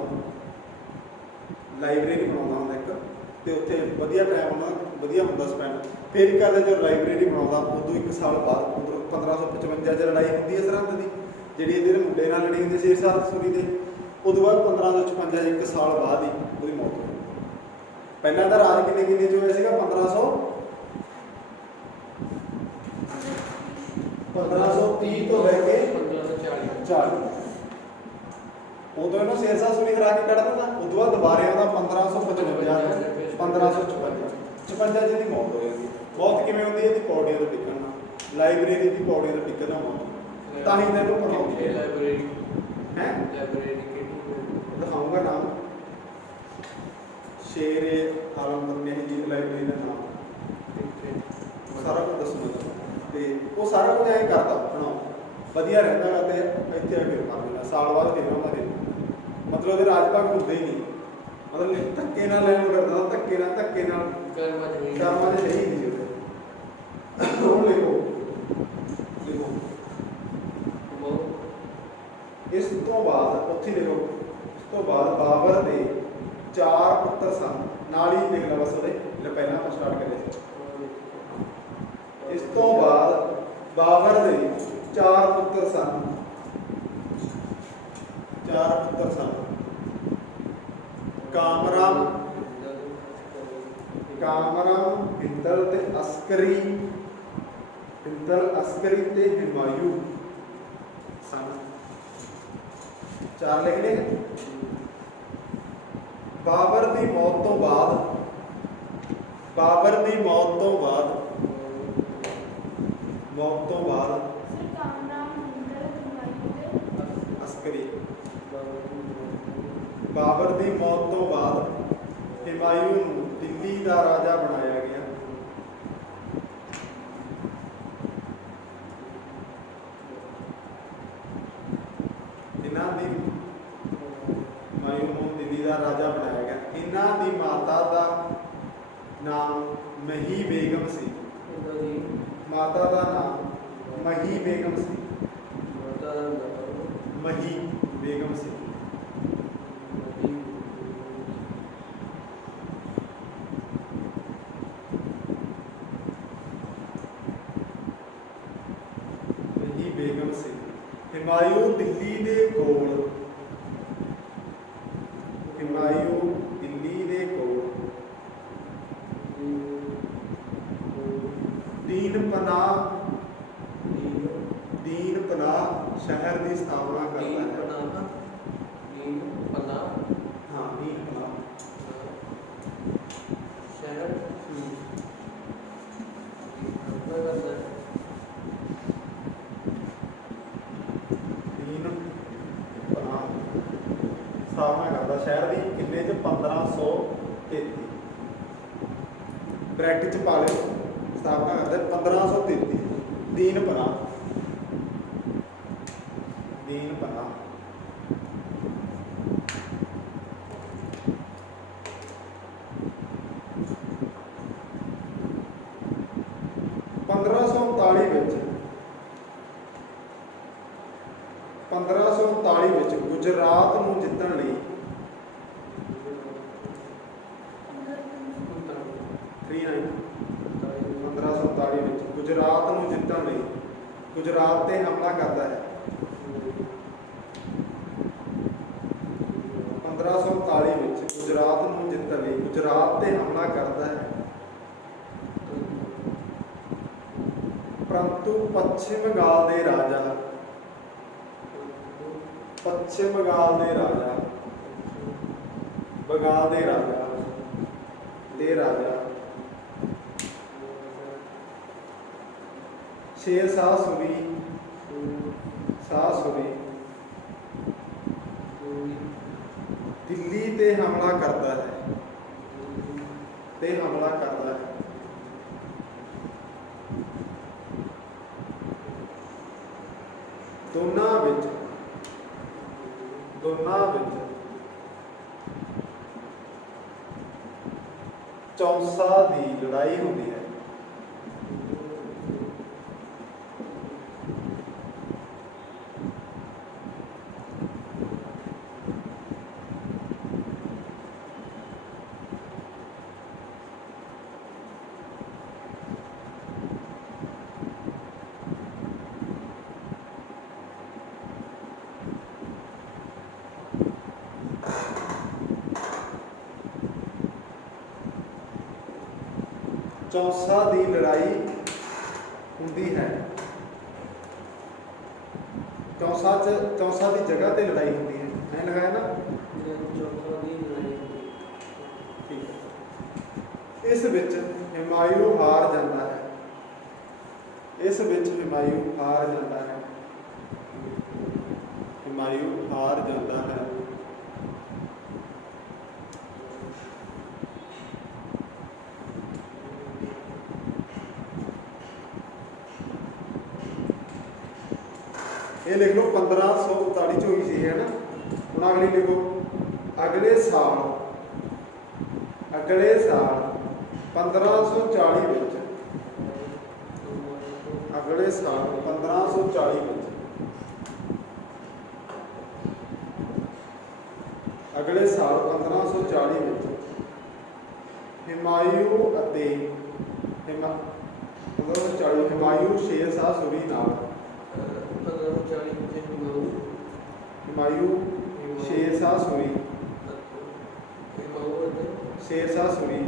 ਹੁੰਦਾ ਇੱਕ, ਤੇ ਉੱਥੇ ਵਧੀਆ ਟਾਈਮ ਉਹਨਾਂ ਵਧੀਆ ਹੁੰਦਾ ਸਪੈਂਡ। ਫਿਰ ਕੀ ਕਰਦਾ, ਜਦੋਂ ਲਾਇਬ੍ਰੇਰੀ ਬਣਾਉਂਦਾ ਉਦੋਂ 1 ਸਾਲ ਬਾਅਦ 1555 'ਚ ਲੜਾਈ ਹੁੰਦੀ ਹੈ ਸਰਹੰਦ ਦੀ, ਜਿਹੜੀ ਇਹਦੇ ਮੁੰਡੇ ਨਾਲ ਲੜੀ ਹੁੰਦੀ ਸ਼ੇਰਸ਼ਾਹ ਸੂਰੀ ਦੇ। ਉਦੋਂ ਬਾਅਦ 1556 1 ਸਾਲ ਬਾਅਦ ਹੀ ਉਹਦੀ ਮੌਤ ਹੋਈ। ਪਹਿਲਾਂ ਦਾ ਰਾਜ ਕਿੰਨੇ 'ਚ ਹੋਇਆ ਸੀਗਾ, 1530 ਤੋਂ ਲੈ ਕੇ 1540। ਉਦੋਂ ਇਹਨੂੰ ਸ਼ੇਰਸ਼ਾਹ ਸੂਰੀ ਹਰਾ ਕੇ ਕੱਢ ਦਿੰਦਾ। ਉਦੋਂ ਬਾਅਦ ਦੁਬਾਰੇ ਆਉਂਦਾ 1555 1556 ਦੀ ਮੌਤ ਹੋ ਜਾਂਦੀ। ਮੌਤ ਕਿਵੇਂ ਹੁੰਦੀ ਹੈ, ਇਹਦੀ ਪੌੜੀਆਂ ਤੋਂ ਡਿੱਗਣ ਨਾਲ, ਲਾਇਬ੍ਰੇਰੀ ਦੀ ਪੌੜੀਆਂ ਤੋਂ ਡਿੱਗਣ ਨਾਲ ਮੌਤ। ਤਾਂ ਹੀ ਤੈਨੂੰ ਪੜਾਉਂਦੇ ਲਾਇਬ੍ਰੇਰੀ ਹੈ, ਲਾਇਬ੍ਰੇਰੀ ਕਿਹੜੀ ਦਿਖਾਊਂਗਾ ਨਾਮ, ਸ਼ੇਰੇ ਆਲਮ ਨੇ ਜੀ ਲਾਇਬ੍ਰੇਰੀ ਦਾ ਨਾਮ, ਸਾਰਾ ਕੁਝ ਦੱਸੂਗਾ। ਤੇ ਉਹ ਸਾਰਾ ਕੁਝ ਐਂ ਕਰਦਾ ਬਣਾਓ, ਵਧੀਆ ਰਹਿੰਦਾ ਗਾ। ਤੇ ਇੱਥੇ ਆ ਕੇ ਕਰ ਦਿੰਦਾ, ਸਾਲ ਬਾਅਦ ਫਿਰ ਆਉਂਦਾ। ਮਤਲਬ ਉਹਦੇ ਰਾਜ ਭਾਗ ਹੁੰਦੇ ਹੀ ਨਹੀਂ, ਮਤਲਬ ਧੱਕੇ ਨਾਲ ਲੈਣ ਕਰਦਾ, ਧੱਕੇ ਨਾਲ ਕਰਮਾਂ ਦੇ ਨਹੀਂ ਸੀ ਉਹਦੇ। ਹੁਣ ਲਿਖੋ ਇਸ ਤੋਂ ਬਾਅਦ ਉੱਥੇ ਲਿਖੋ, ਇਸ ਤੋਂ ਬਾਅਦ ਬਾਬਰ ਦੇ 4 ਪੁੱਤਰ ਸਨ। ਨਾਲ ਹੀ ਲਿਖ ਲਾ ਬਸ ਉਹਦੇ, ਜਿਹੜਾ ਪਹਿਲਾਂ ਆਪਾਂ ਸਟਾਰਟ ਕਰੇ ਸੀ। ਇਸ ਤੋਂ ਬਾਅਦ ਬਾਬਰ ਦੇ 4 ਪੁੱਤਰ ਸਨ। ਕਾਮਰਾਨ, ਹਿੰਦਲ ਤੇ ਅਸਕਰੀ ਤੇ ਹਿਮਾਯੂ ਸਨ। 4 ਲਿਖ ਲਏ। ਬਾਬਰ ਦੀ ਮੌਤ ਤੋਂ ਬਾਅਦ ਸਰ ਕਾਮਰਾਨ ਹਿੰਦਰ ਹੁਮਾਯੂੰ ਦੇ ਅਸਕਰੀ ਬਾਬਰ ਦੀ ਮੌਤ ਤੋਂ ਬਾਅਦ ਹੁਮਾਯੂੰ ਨੂੰ ਦਿੱਲੀ ਦਾ ਰਾਜਾ ਬਣਾਇਆ ਗਿਆ। ਇਹਨਾਂ ਦੀ ਹੁਮਾਯੂੰ ਨੂੰ ਦਿੱਲੀ ਦਾ ਰਾਜਾ ਬਣਾਇਆ ਗਿਆ। ਇਹਨਾਂ ਦੀ ਮਾਤਾ ਦਾ ਨਾਮ ਮਹੀ ਬੇਗਮ ਸੀ। ਇਹਨਾਂ ਦੀ ਮਾਤਾ ਦਾ ਨਾਮ ਮਹੀ ਬੇਗਮ ਸੀ। ਮਾਤਾ ਦਾ ਨਾਮ ਮਹੀ ਬੇਗਮ ਸੀ। ਮਹੀ ਬੇਗਮ ਸੀ। ਹੁਮਾਯੂੰ ਦਿੱਲੀ ਦੇ ਕੋਲ ਦੀਨ ਪਨਾਹ ਸ਼ਹਿਰ ਦੀ ਸਥਾਪਨਾ ਕਰਦਾ ਹੈ। ਦੀਨ ਪਨਾਹ ਹਾਂ, ਦੀਨ ਪਨਾਹ ਸ਼ਹਿਰ ਕਰਦਾ ਹੈ। ਦੀਨ ਪਨਾਹ ਸਥਾਪਨਾ ਕਰਦਾ ਸ਼ਹਿਰ ਦੀ। ਕਿੰਨੇ ਚ 1533 ਬ੍ਰੈਕਟ ਚ ਪਾ ਲਿਓ। ਸਥਾਪਨਾ ਕਰਦਾ 1533 ਦੀਨ ਪਨਾਹ। ਦੀਨ ਪਨਾਹ 1539 ਵਿੱਚ ਗੁਜਰਾਤ ਨੂੰ ਜਿੱਤਣ ਲਈ 1539 ਵਿੱਚ ਗੁਜਰਾਤ ਨੂੰ ਜਿੱਤਣ ਲਈ ਗੁਜਰਾਤ ਤੇ ਹਮਲਾ ਕਰਦਾ ਹੈ। 1539 ਵਿੱਚ ਗੁਜਰਾਤ ਨੂੰ ਜਿੱਤਣ ਲਈ ਗੁਜਰਾਤ ਤੇ ਹਮਲਾ ਕਰਦਾ ਹੈ। ਪਰੰਤੂ ਪੱਛਮੀ ਬੰਗਾਲ ਦੇ ਰਾਜਾ ਸ਼ੇਰ ਸ਼ਾਹ ਸੂਰੀ ਦਿੱਲੀ ਤੇ ਹਮਲਾ ਕਰਦਾ ਹੈ। ਦੋਨਾਂ ਵਿੱਚ ਚੌਂਸਾ ਦੀ ਲੜਾਈ ਹੁੰਦੀ ਹੈ। ਚੌਂਸਾ ਦੀ ਲੜਾਈ ਹੁੰਦੀ ਹੈ। ਚੌਂਸਾ ਦੀ ਜਗ੍ਹਾ ਤੇ ਲੜਾਈ ਹੁੰਦੀ ਹੈ। ਐ ਲਗਾਇਆ ਨਾ। ਠੀਕ ਹੈ। ਇਸ ਵਿੱਚ ਹੁਮਾਯੂੰ ਹਾਰ ਜਾਂਦਾ ਹੈ। ਇਹ ਲਿਖ ਲਓ 1539 ਚ ਹੋਈ ਸੀ, ਹੈ ਨਾ। ਹੁਣ ਅਗਲੀ ਲਿਖੋ। ਅਗਲੇ ਸਾਲ 1540 ਵਿੱਚ ਹੁਮਾਯੂੰ ਸ਼ੇਰ ਸ਼ਾਹ ਸੂਰੀ ਨਾਲ ਸ਼ੇਰ ਸ਼ਾਹ ਸੂਰੀ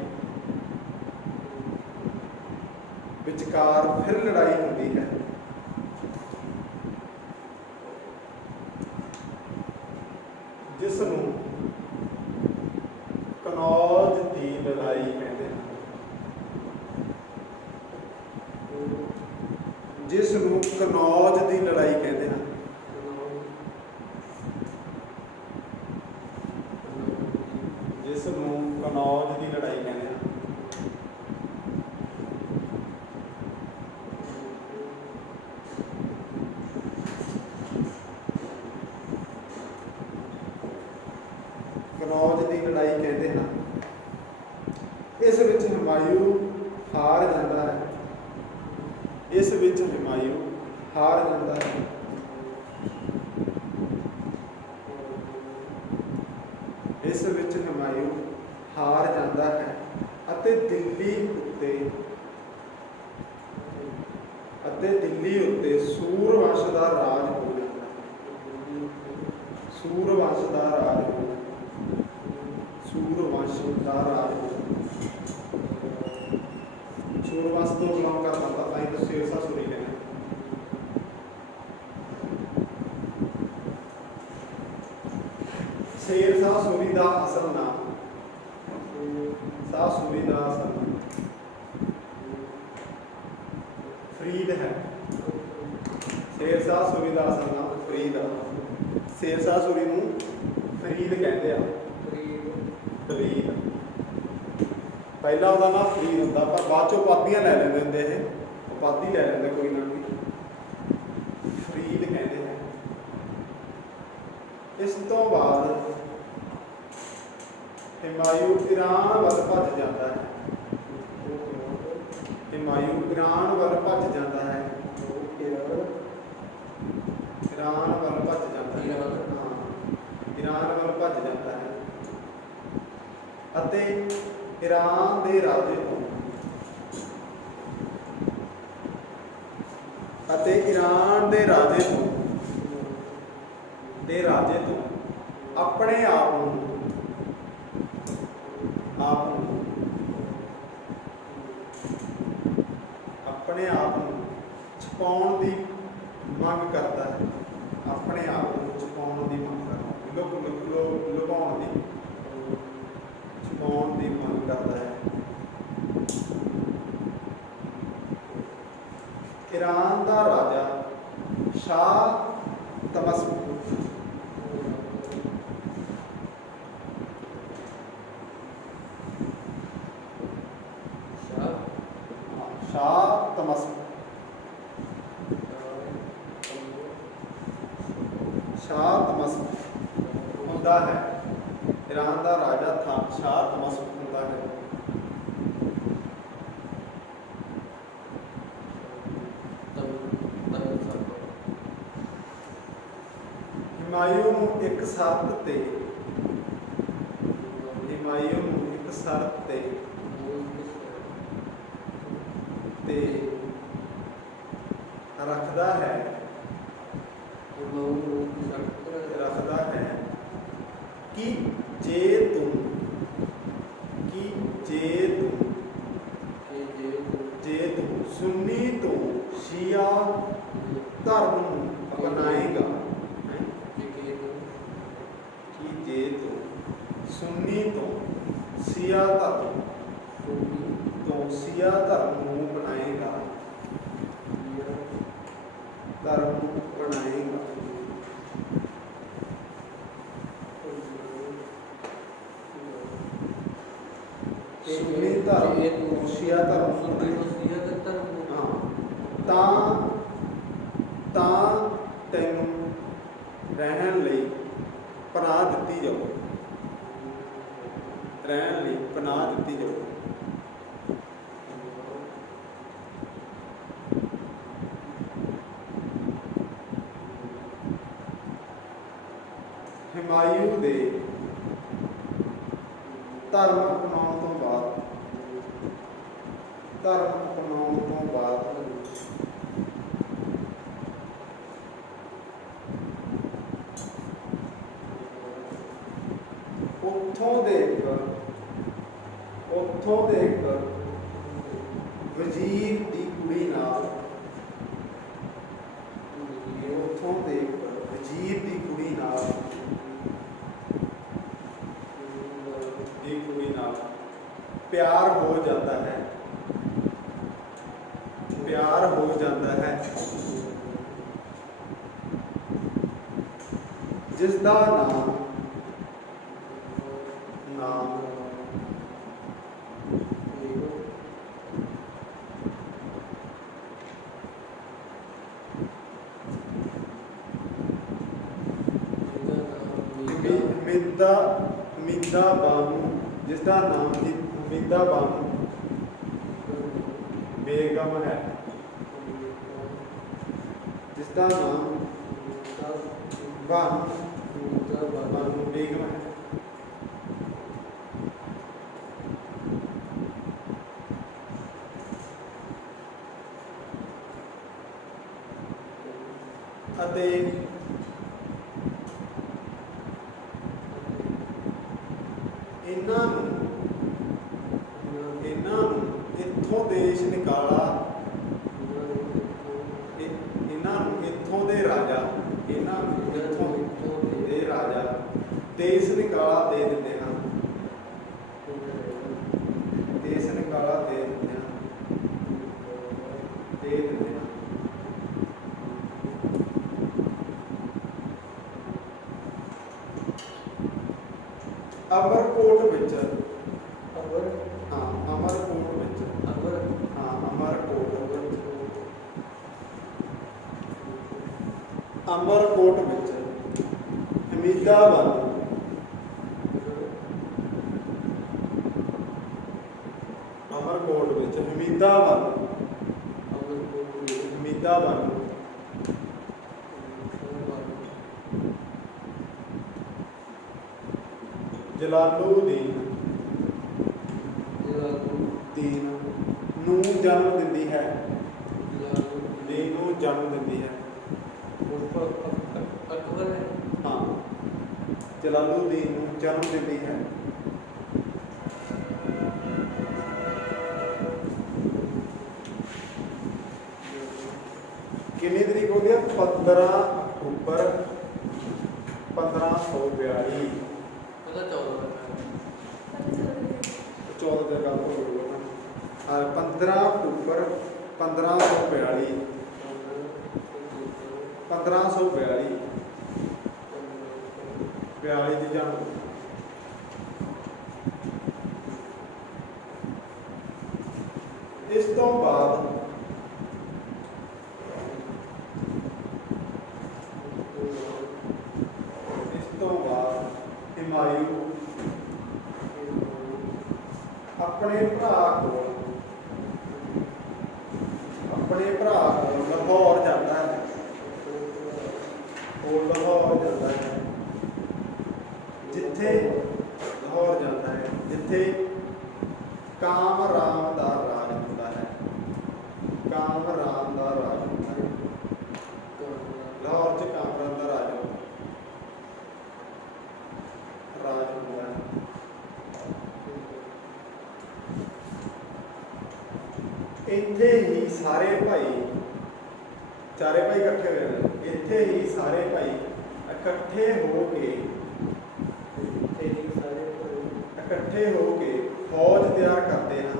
ਵਿਚਕਾਰ ਫਿਰ ਲੜਾਈ ਹੁੰਦੀ ਹੈ। ਜਿਸ ਨੂੰ ਜਿਸ ਨੂੰ ਕਨੌਜ ਦੀ ਲੜਾਈ ਕਹਿੰਦੇ ਹਨ। ਜਿਸ ਨੂੰ ਕਨੌਜ ਦੀ ਲੜਾਈ ਕਹਿੰਦੇ ਹਨ। ਕਨੌਜ ਦੀ ਲੜਾਈ ਕਹਿੰਦੇ ਹਨ। ਇਸ ਵਿੱਚ ਹੁਮਾਯੂੰ ਹਾਰ ਜਾਂਦਾ ਹੈ। ਇਸ ਵਿੱਚ ਹੁਮਾਯੂੰ ਹਾਰ ਜਾਂਦਾ ਹੈ। ਇਸ ਵਿੱਚ ਹੁਮਾਯੂੰ ਹਾਰ ਜਾਂਦਾ ਹੈ ਅਤੇ ਦਿੱਲੀ ਉੱਤੇ ਸੂਰਵੰਸ਼ ਦਾ ਰਾਜ ਹੋ ਜਾਂਦਾ ਹੈ। ਸੂਰਵੰਸ਼ ਦਾ ਰਾਜ ਹੋ ਜਾਂਦਾ। ਸੂਰਵੰਸ਼ ਦਾ ਰਾਜ ਹੋ ਜਾਂਦਾ। ਸੂਰਵੰਸ਼ ਤੋਂ ਬਿਲੋਂਗ ਕਰਦਾ ਤਾਂ ਹੀ ਤਾਂ ਸ਼ੇਰਸ਼ਾਹ ਸੂਰੀ ਕਹਿੰਦੇ। ਸ਼ੇਰਸ਼ਾਹ ਸੂਰੀ ਦਾ ਅਸਲ ਨਾਮ ਸ਼ਾਹ ਸੂਰੀ ਦਾ ਅਸਲ ਨਾਮ ਫਰੀਦ ਹੈ। ਸ਼ੇਰਸ਼ਾਹ ਸੂਰੀ ਦਾ ਅਸਲ ਨਾਮ ਫਰੀਦ ਹੈ। ਸ਼ੇਰਸ਼ਾਹ ਸੂਰੀ ਨੂੰ ਫਰੀਦ ਕਹਿੰਦੇ ਆ। ਫਰੀਦ ਪਹਿਲਾਂ ਉਹਦਾ ਨਾਮ ਫਰੀਦ ਹੁੰਦਾ, ਪਰ ਬਾਅਦ ਚੋਂ ਉਪਾਧੀਆਂ ਲੈ ਲੈਂਦੇ ਹੁੰਦੇ। ਇਹ ਉਪਾਧੀ ਲੈ ਲੈਂਦੇ ਕੋਈ ਨਾ ਕੋਈ, ਫਰੀਦ ਕਹਿੰਦੇ ਹੈ। ਇਸ ਤੋਂ ਬਾਅਦ ਹੁਮਾਯੂੰ ਈਰਾਨ ਵੱਲ ਭੱਜ ਜਾਂਦਾ ਹੈ। ਹੁਮਾਯੂੰ ਈਰਾਨ ਵੱਲ ਭੱਜ ਜਾਂਦਾ ਹੈ। ਈਰਾਨ ਵੱਲ ਭੱਜ ਜਾਂਦਾ ਹੈ। ਈਰਾਨ ਵੱਲ ਭੱਜ ਜਾਂਦਾ ਹੈ ਅਤੇ ਈਰਾਨ ਦੇ ਰਾਜੇ ਤੋਂ ਆਪਣੇ ਆਪ ਨੂੰ ਛੁਪਾਉਣ ਦੀ ਮੰਗ ਕਰਦਾ ਹੈ। ਆਪਣੇ ਆਪ ਨੂੰ ਛੁਪਾਉਣ ਦੀ ਮੰਗ ਕਰਦਾ ਹੈ। ਛੁਪਾਉਣ ਦੀ ਮੰਗ ਕਰਦਾ ਹੈ। ਈਰਾਨ ਦਾ ਰਾਜਾ ਸ਼ਾਹ ਤਮਸਮੁਖ ਹੁੰਦਾ ਹੈ। ਈਰਾਨ ਦਾ ਰਾਜਾ ਸ਼ਾਹ ਤਮਸਮੁਖ ਹੁੰਦਾ ਹੈ। ਹੁਮਾਯੂੰ ਨੂੰ ਇੱਕ ਸ਼ਰਤ ਤੇ ਰੱਖਦਾ ਹੈ ਕਿ ਜੇ ਤੂੰ ਸੁन्नी ਤੋਂ ਸ਼ੀਆ ਧਰਮ ਨੂੰ ਅਪਣਾਏਗਾ। ਕਿ ਜੇ ਤੂੰ ਸੁन्नी ਤੋਂ ਸ਼ੀਆ ਧਰਮ ਨੂੰ ਅਪਣਾਏਗਾ। ਸੁन्नी ਧਰਮ ਸ਼ੀਆ ਧਰਮ ਤਾਂ ਤੈਨੂੰ ਰਹਿਣ ਲਈ ਪਨਾਹ ਦਿੱਤੀ ਜਾਊ। ਹੁਮਾਯੂੰ ਦੇ ਧਰਮ ਅਪਣਾਉਣ ਤੋਂ ਬਾਅਦ ਉੱਥੋਂ ਦੇ ਇੱਕ ਵਜ਼ੀਰ ਦੀ ਕੁੜੀ ਨਾਲ ਪਿਆਰ ਹੋ ਜਾਂਦਾ ਹੈ। ਪਿਆਰ ਹੋ ਜਾਂਦਾ ਹੈ। ਜਿਸ ਦਾ ਨਾਮ ਮਿੰਦਾ ਬਾਨੂ, ਜਿਸ ਦਾ ਨਾਮ ਮਿੰਦਾ ਬਾਨੂ ਬੇਗਮ ਹੈ। ਜਿਸ ਦਾ ਨਾਮ ਬਾਨੂ ਬੇਗਮ ਹੈ। ਅਤੇ ਇਹਨਾਂ ਨੂੰ ਇੱਥੋਂ ਦੇਸ਼ ਨਿਕਾਲਾ, ਇਹਨਾਂ ਨੂੰ ਇੱਥੋਂ ਦੇ ਰਾਜਾ ਦੇਸ਼ ਨਿਕਾਲਾ ਦੇ ਦਿੰਦੇ ਹਨ। ਦੇਸ਼ ਨਿਕਾਲਾ ਦੇ ਦਿੰਦੇ ਹਨ। ਅਮਰਕੋਟ ਵਿੱਚ ਅਮਰਕੋਟ ਵਿੱਚ ਹਮੀਦਾ ਬਾਨੂ, ਅਮਰਕੋਟ ਵਿੱਚ ਹਮੀਦਾ ਬਾਨੂ ਜਲਾਲੂਦੀਨ ਨੂੰ ਜਨਮ ਦਿੰਦੀ ਹੈ। ਹਾਂ, ਜਲਾਲੂਦੀਨ ਨੂੰ ਜਨਮ ਦਿੰਦੀ ਹੈ। ਕਿੰਨੀ ਤਰੀਕ ਹੋ ਗਈ? 15 ਅਕਤੂਬਰ 1542। 14 ਦੇ ਗੱਲ ਹੋ ਗਈ ਨਾ। 15 ਅਕਤੂਬਰ 1542 ਦੀ ਜਨਮ। ਇਸ ਤੋਂ ਬਾਅਦ ਹਿਮਾਯੂ ਆਪਣੇ ਭਰਾ ਕੋਲ ਲਾਹੌਰ ਜਾਂਦਾ ਹੈ। ਜਿੱਥੇ ਕਾਮਰਾਮ ਦਾ ਰਾਜ ਹੁੰਦਾ ਹੈ। ਲਾਹੌਰ 'ਚ ਕਾਮਰਾਮ ਦਾ ਰਾਜ ਹੁੰਦਾ ਹੈ। ਇੱਥੇ ਹੀ ਸਾਰੇ ਭਾਈ, ਚਾਰੇ ਭਾਈ ਇਕੱਠੇ ਹੋਏ ਨੇ। ਇੱਥੇ ਹੀ ਸਾਰੇ ਭਾਈ ਇਕੱਠੇ ਹੋ ਕੇ ਫੌਜ ਤਿਆਰ ਕਰਦੇ ਹਨ।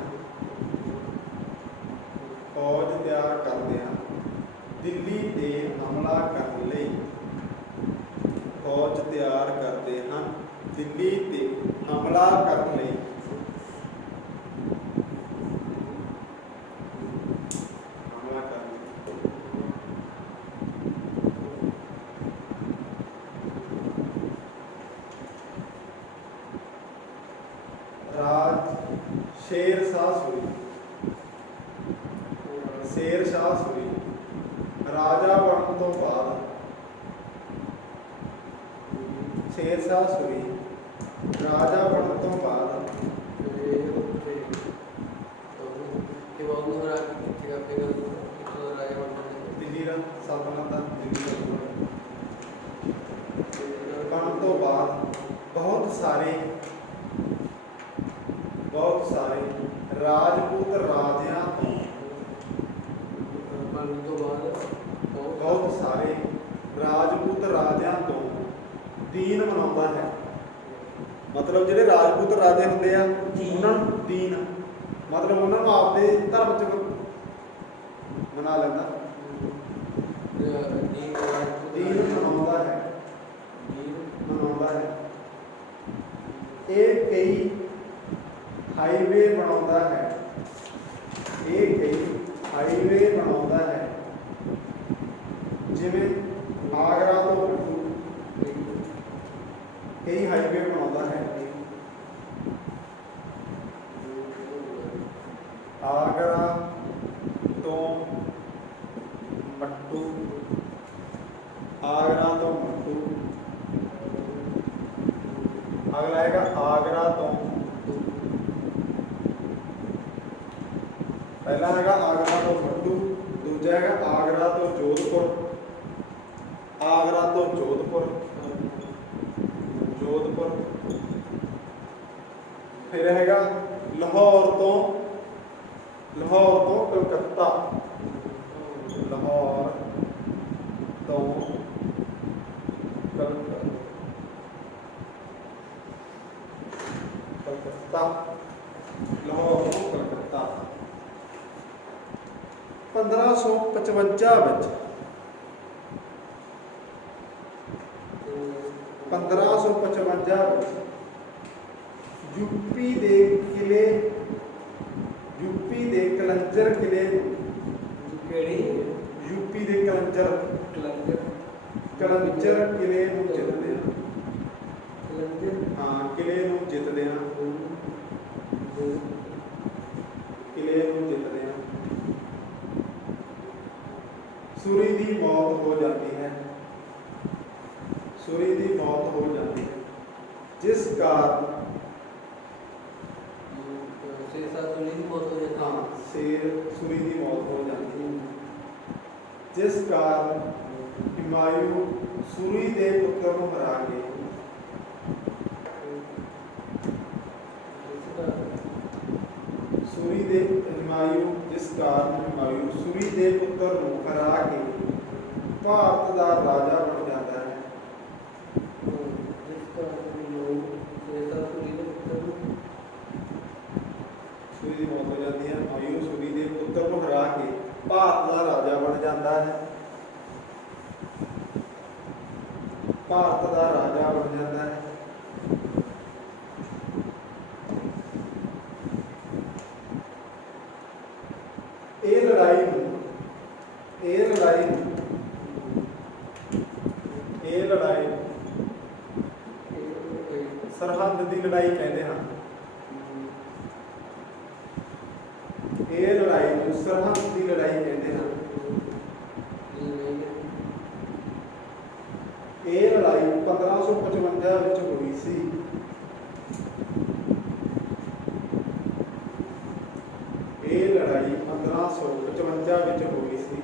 ਦਿੱਲੀ ਤੇ ਹਮਲਾ ਕਰਨ ਲਈ ਸ਼ੇਰ ਸ਼ਾਹ ਸੂਰੀ ਰਾਜਾ ਬਣਨ ਤੋਂ ਬਾਅਦ ਦਿੱਲੀ ਦਾ ਸਲਤਨਤ ਦਾ ਬਣਨ ਤੋਂ ਬਾਅਦ ਬਹੁਤ ਸਾਰੇ ਰਾਜਪੂਤ ਰਾਜਿਆਂ ਤੋਂ ਦੀਨ ਮਨਾਉਂਦਾ ਹੈ। ਮਤਲਬ ਜਿਹੜੇ ਰਾਜਪੂਤ ਰਾਜੇ ਹੁੰਦੇ ਆ ਉਹਨਾਂ ਨੂੰ ਦੀਨ, ਮਤਲਬ ਉਹਨਾਂ ਨੂੰ ਆਪਦੇ ਧਰਮ 'ਚ ਬਣਾ ਲੈਂਦਾ। ਡੀ ਡੀ ਨੂੰ ਬਣਾਉਂਦਾ ਹੈ, ਬਣਾਉਂਦਾ ਹੈ। ਇਹ ਕਈ ਹਾਈਵੇ ਬਣਾਉਂਦਾ ਹੈ, ਇਹ ਕਈ ਹਾਈਵੇ ਬਣਾਉਂਦਾ ਹੈ। ਜਿਵੇਂ ਆਗਰਾ ਤੋਂ ਮਟੂ, ਕਈ ਹਾਈਵੇ ਬਣਾਉਂਦਾ ਹੈ। ਆਗਰਾ ਤੋਂ ਮਟੂ, ਆਗਰਾ ਤੋਂ ਮਟੂ। ਅਗਲਾ ਹੈਗਾ ਆਗਰਾ ਤੋਂ, ਪਹਿਲਾ ਹੈਗਾ ਆਗਰਾ ਤੋਂ ਮਟੂ, ਦੂਜਾ ਹੈਗਾ ਆਗਰਾ ਤੋਂ ਜੋਧਪੁਰ, ਆਗਰਾ ਤੋਂ ਜੋਧਪੁਰ, ਜੋਧਪੁਰ। ਫਿਰ ਹੈਗਾ ਲਾਹੌਰ ਤੋਂ, ਲਾਹੌਰ ਤੋਂ ਕਲਕੱਤਾ, ਲਾਹੌਰ ਤੋਂ ਕਲਕੱਤਾ, ਲਾਹੌਰ ਤੋਂ ਕਲਕੱਤਾ। 1555 ਵਿੱਚ 1555 ਵਿੱਚ ਯੂਪੀ ਦੇ ਕਿਲੇ, ਯੂਪੀ ਦੇ ਕਲੰਜਰ ਕਿਲੇ, ਕਿਹੜੀ ਯੂਪੀ ਦੇ ਕਲੰਜਰ, ਕਲੰਜਰ ਕਲੰਜਰ ਕਿਲੇ ਨੂੰ ਜਿੱਤਦੇ ਹਨ। ਕਲੰਜਰ ਹਾਂ, ਕਿਲੇ ਨੂੰ ਜਿੱਤਦੇ ਹਨ, ਕਿਲੇ ਨੂੰ ਜਿੱਤਦੇ ਹਨ। ਸੂਰੀ ਦੀ ਮੌਤ ਹੋ ਜਾਂਦੀ ਹੈ, ਸੂਰੀ ਦੀ ਮੌਤ ਹੋ ਜਾਂਦੀ ਹੈ, ਜਿਸ ਕਾਰਨ ਸੂਰੀ ਦੀ ਮੌਤ ਹੋ ਜਾਂਦੀ ਹੈ। ਹਾਂ, ਸੂਰੀ ਦੀ ਮੌਤ ਹੋ ਜਾਂਦੀ ਹੈ, ਜਿਸ ਕਾਰਨ ਹਿਮਾਯੂ ਸੂਰੀ ਦੇ ਪੁੱਤਰ ਨੂੰ ਹਰਾ ਕੇ, ਸੂਰੀ ਦੇ ਹਿਮਾਯੂ, ਜਿਸ ਕਾਰਨ ਹਿਮਾਯੂ ਸੂਰੀ ਦੇ ਪੁੱਤਰ ਨੂੰ ਹਰਾ ਕੇ ਭਾਰਤ ਦਾ ਰਾਜਾ ਬਣ ਜਾਂਦਾ ਹੈ। ਜਿਸ ਕਾਰਨ ਲੋਕ ਸੂਰੀ ਦੇ ਪੁੱਤਰ ਨੂੰ, ਸੂਰੀ ਦੀ ਮੌਤ ਹੋ ਜਾਂਦੀ ਹੈ, ਹਿਮਾਯੂ ਸੂਰੀ ਦੇ ਪੁੱਤਰ ਨੂੰ ਹਰਾ ਕੇ ਭਾਰਤ ਦਾ ਰਾਜਾ ਬਣ ਜਾਂਦਾ ਹੈ, ਭਾਰਤ ਦਾ ਰਾਜਾ ਬਣ ਜਾਂਦਾ ਹੈ। ਇਹ ਲੜਾਈ ਨੂੰ, ਇਹ ਲੜਾਈ ਨੂੰ, ਇਹ ਲੜਾਈ ਸਰਹੱਦ ਦੀ ਲੜਾਈ ਕਹਿੰਦੇ ਹਨ। ਇਹ ਲੜਾਈ ਨੂੰ ਸਰਹੱਦ ਦੀ ਲੜਾਈ ਕਹਿੰਦੇ ਹਨ। ਇਹ ਲੜਾਈ 1555 ਵਿੱਚ ਹੋਈ ਸੀ। ਇਹ ਲੜਾਈ 1555 ਵਿੱਚ ਹੋਈ ਸੀ।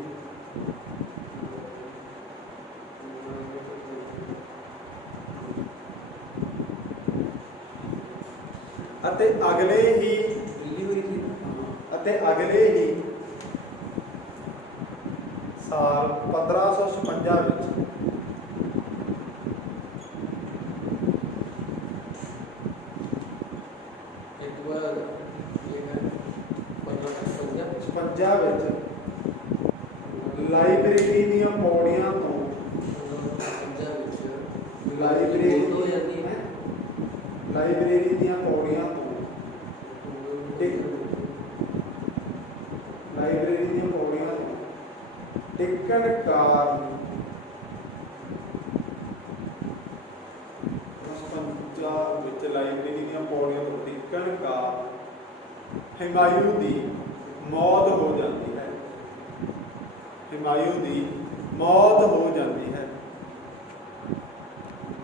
ਅਤੇ ਅਗਲੇ ਹੀ ਸਾਲ 1556 ਵਿੱਚ ਪੰਜਾਬ ਵਿੱਚ ਲਾਇਬ੍ਰੇਰੀ ਦੀਆਂ ਪੌੜੀਆਂ ਤੋਂ, ਲਾਇਬ੍ਰੇਰੀ ਦੀਆਂ ਪੌੜੀਆਂ ਤੋਂ, ਲਾਇਬ੍ਰੇਰੀ ਦੀਆਂ ਪੌੜੀਆਂ ਤੋਂ ਡਿੱਗਣ ਕਾਰਨ ਪੰਜਾਬ ਵਿੱਚ ਲਾਇਬ੍ਰੇਰੀ ਦੀਆਂ ਪੌੜੀਆਂ ਤੋਂ ਡਿੱਗਣ ਕਾਰਨ ਹਿਮਾਯੂ ਦੀ ਮੌਤ ਹੋ ਜਾਂਦੀ ਹੈ, ਹਿਮਾਯੂ ਦੀ ਮੌਤ ਹੋ ਜਾਂਦੀ ਹੈ।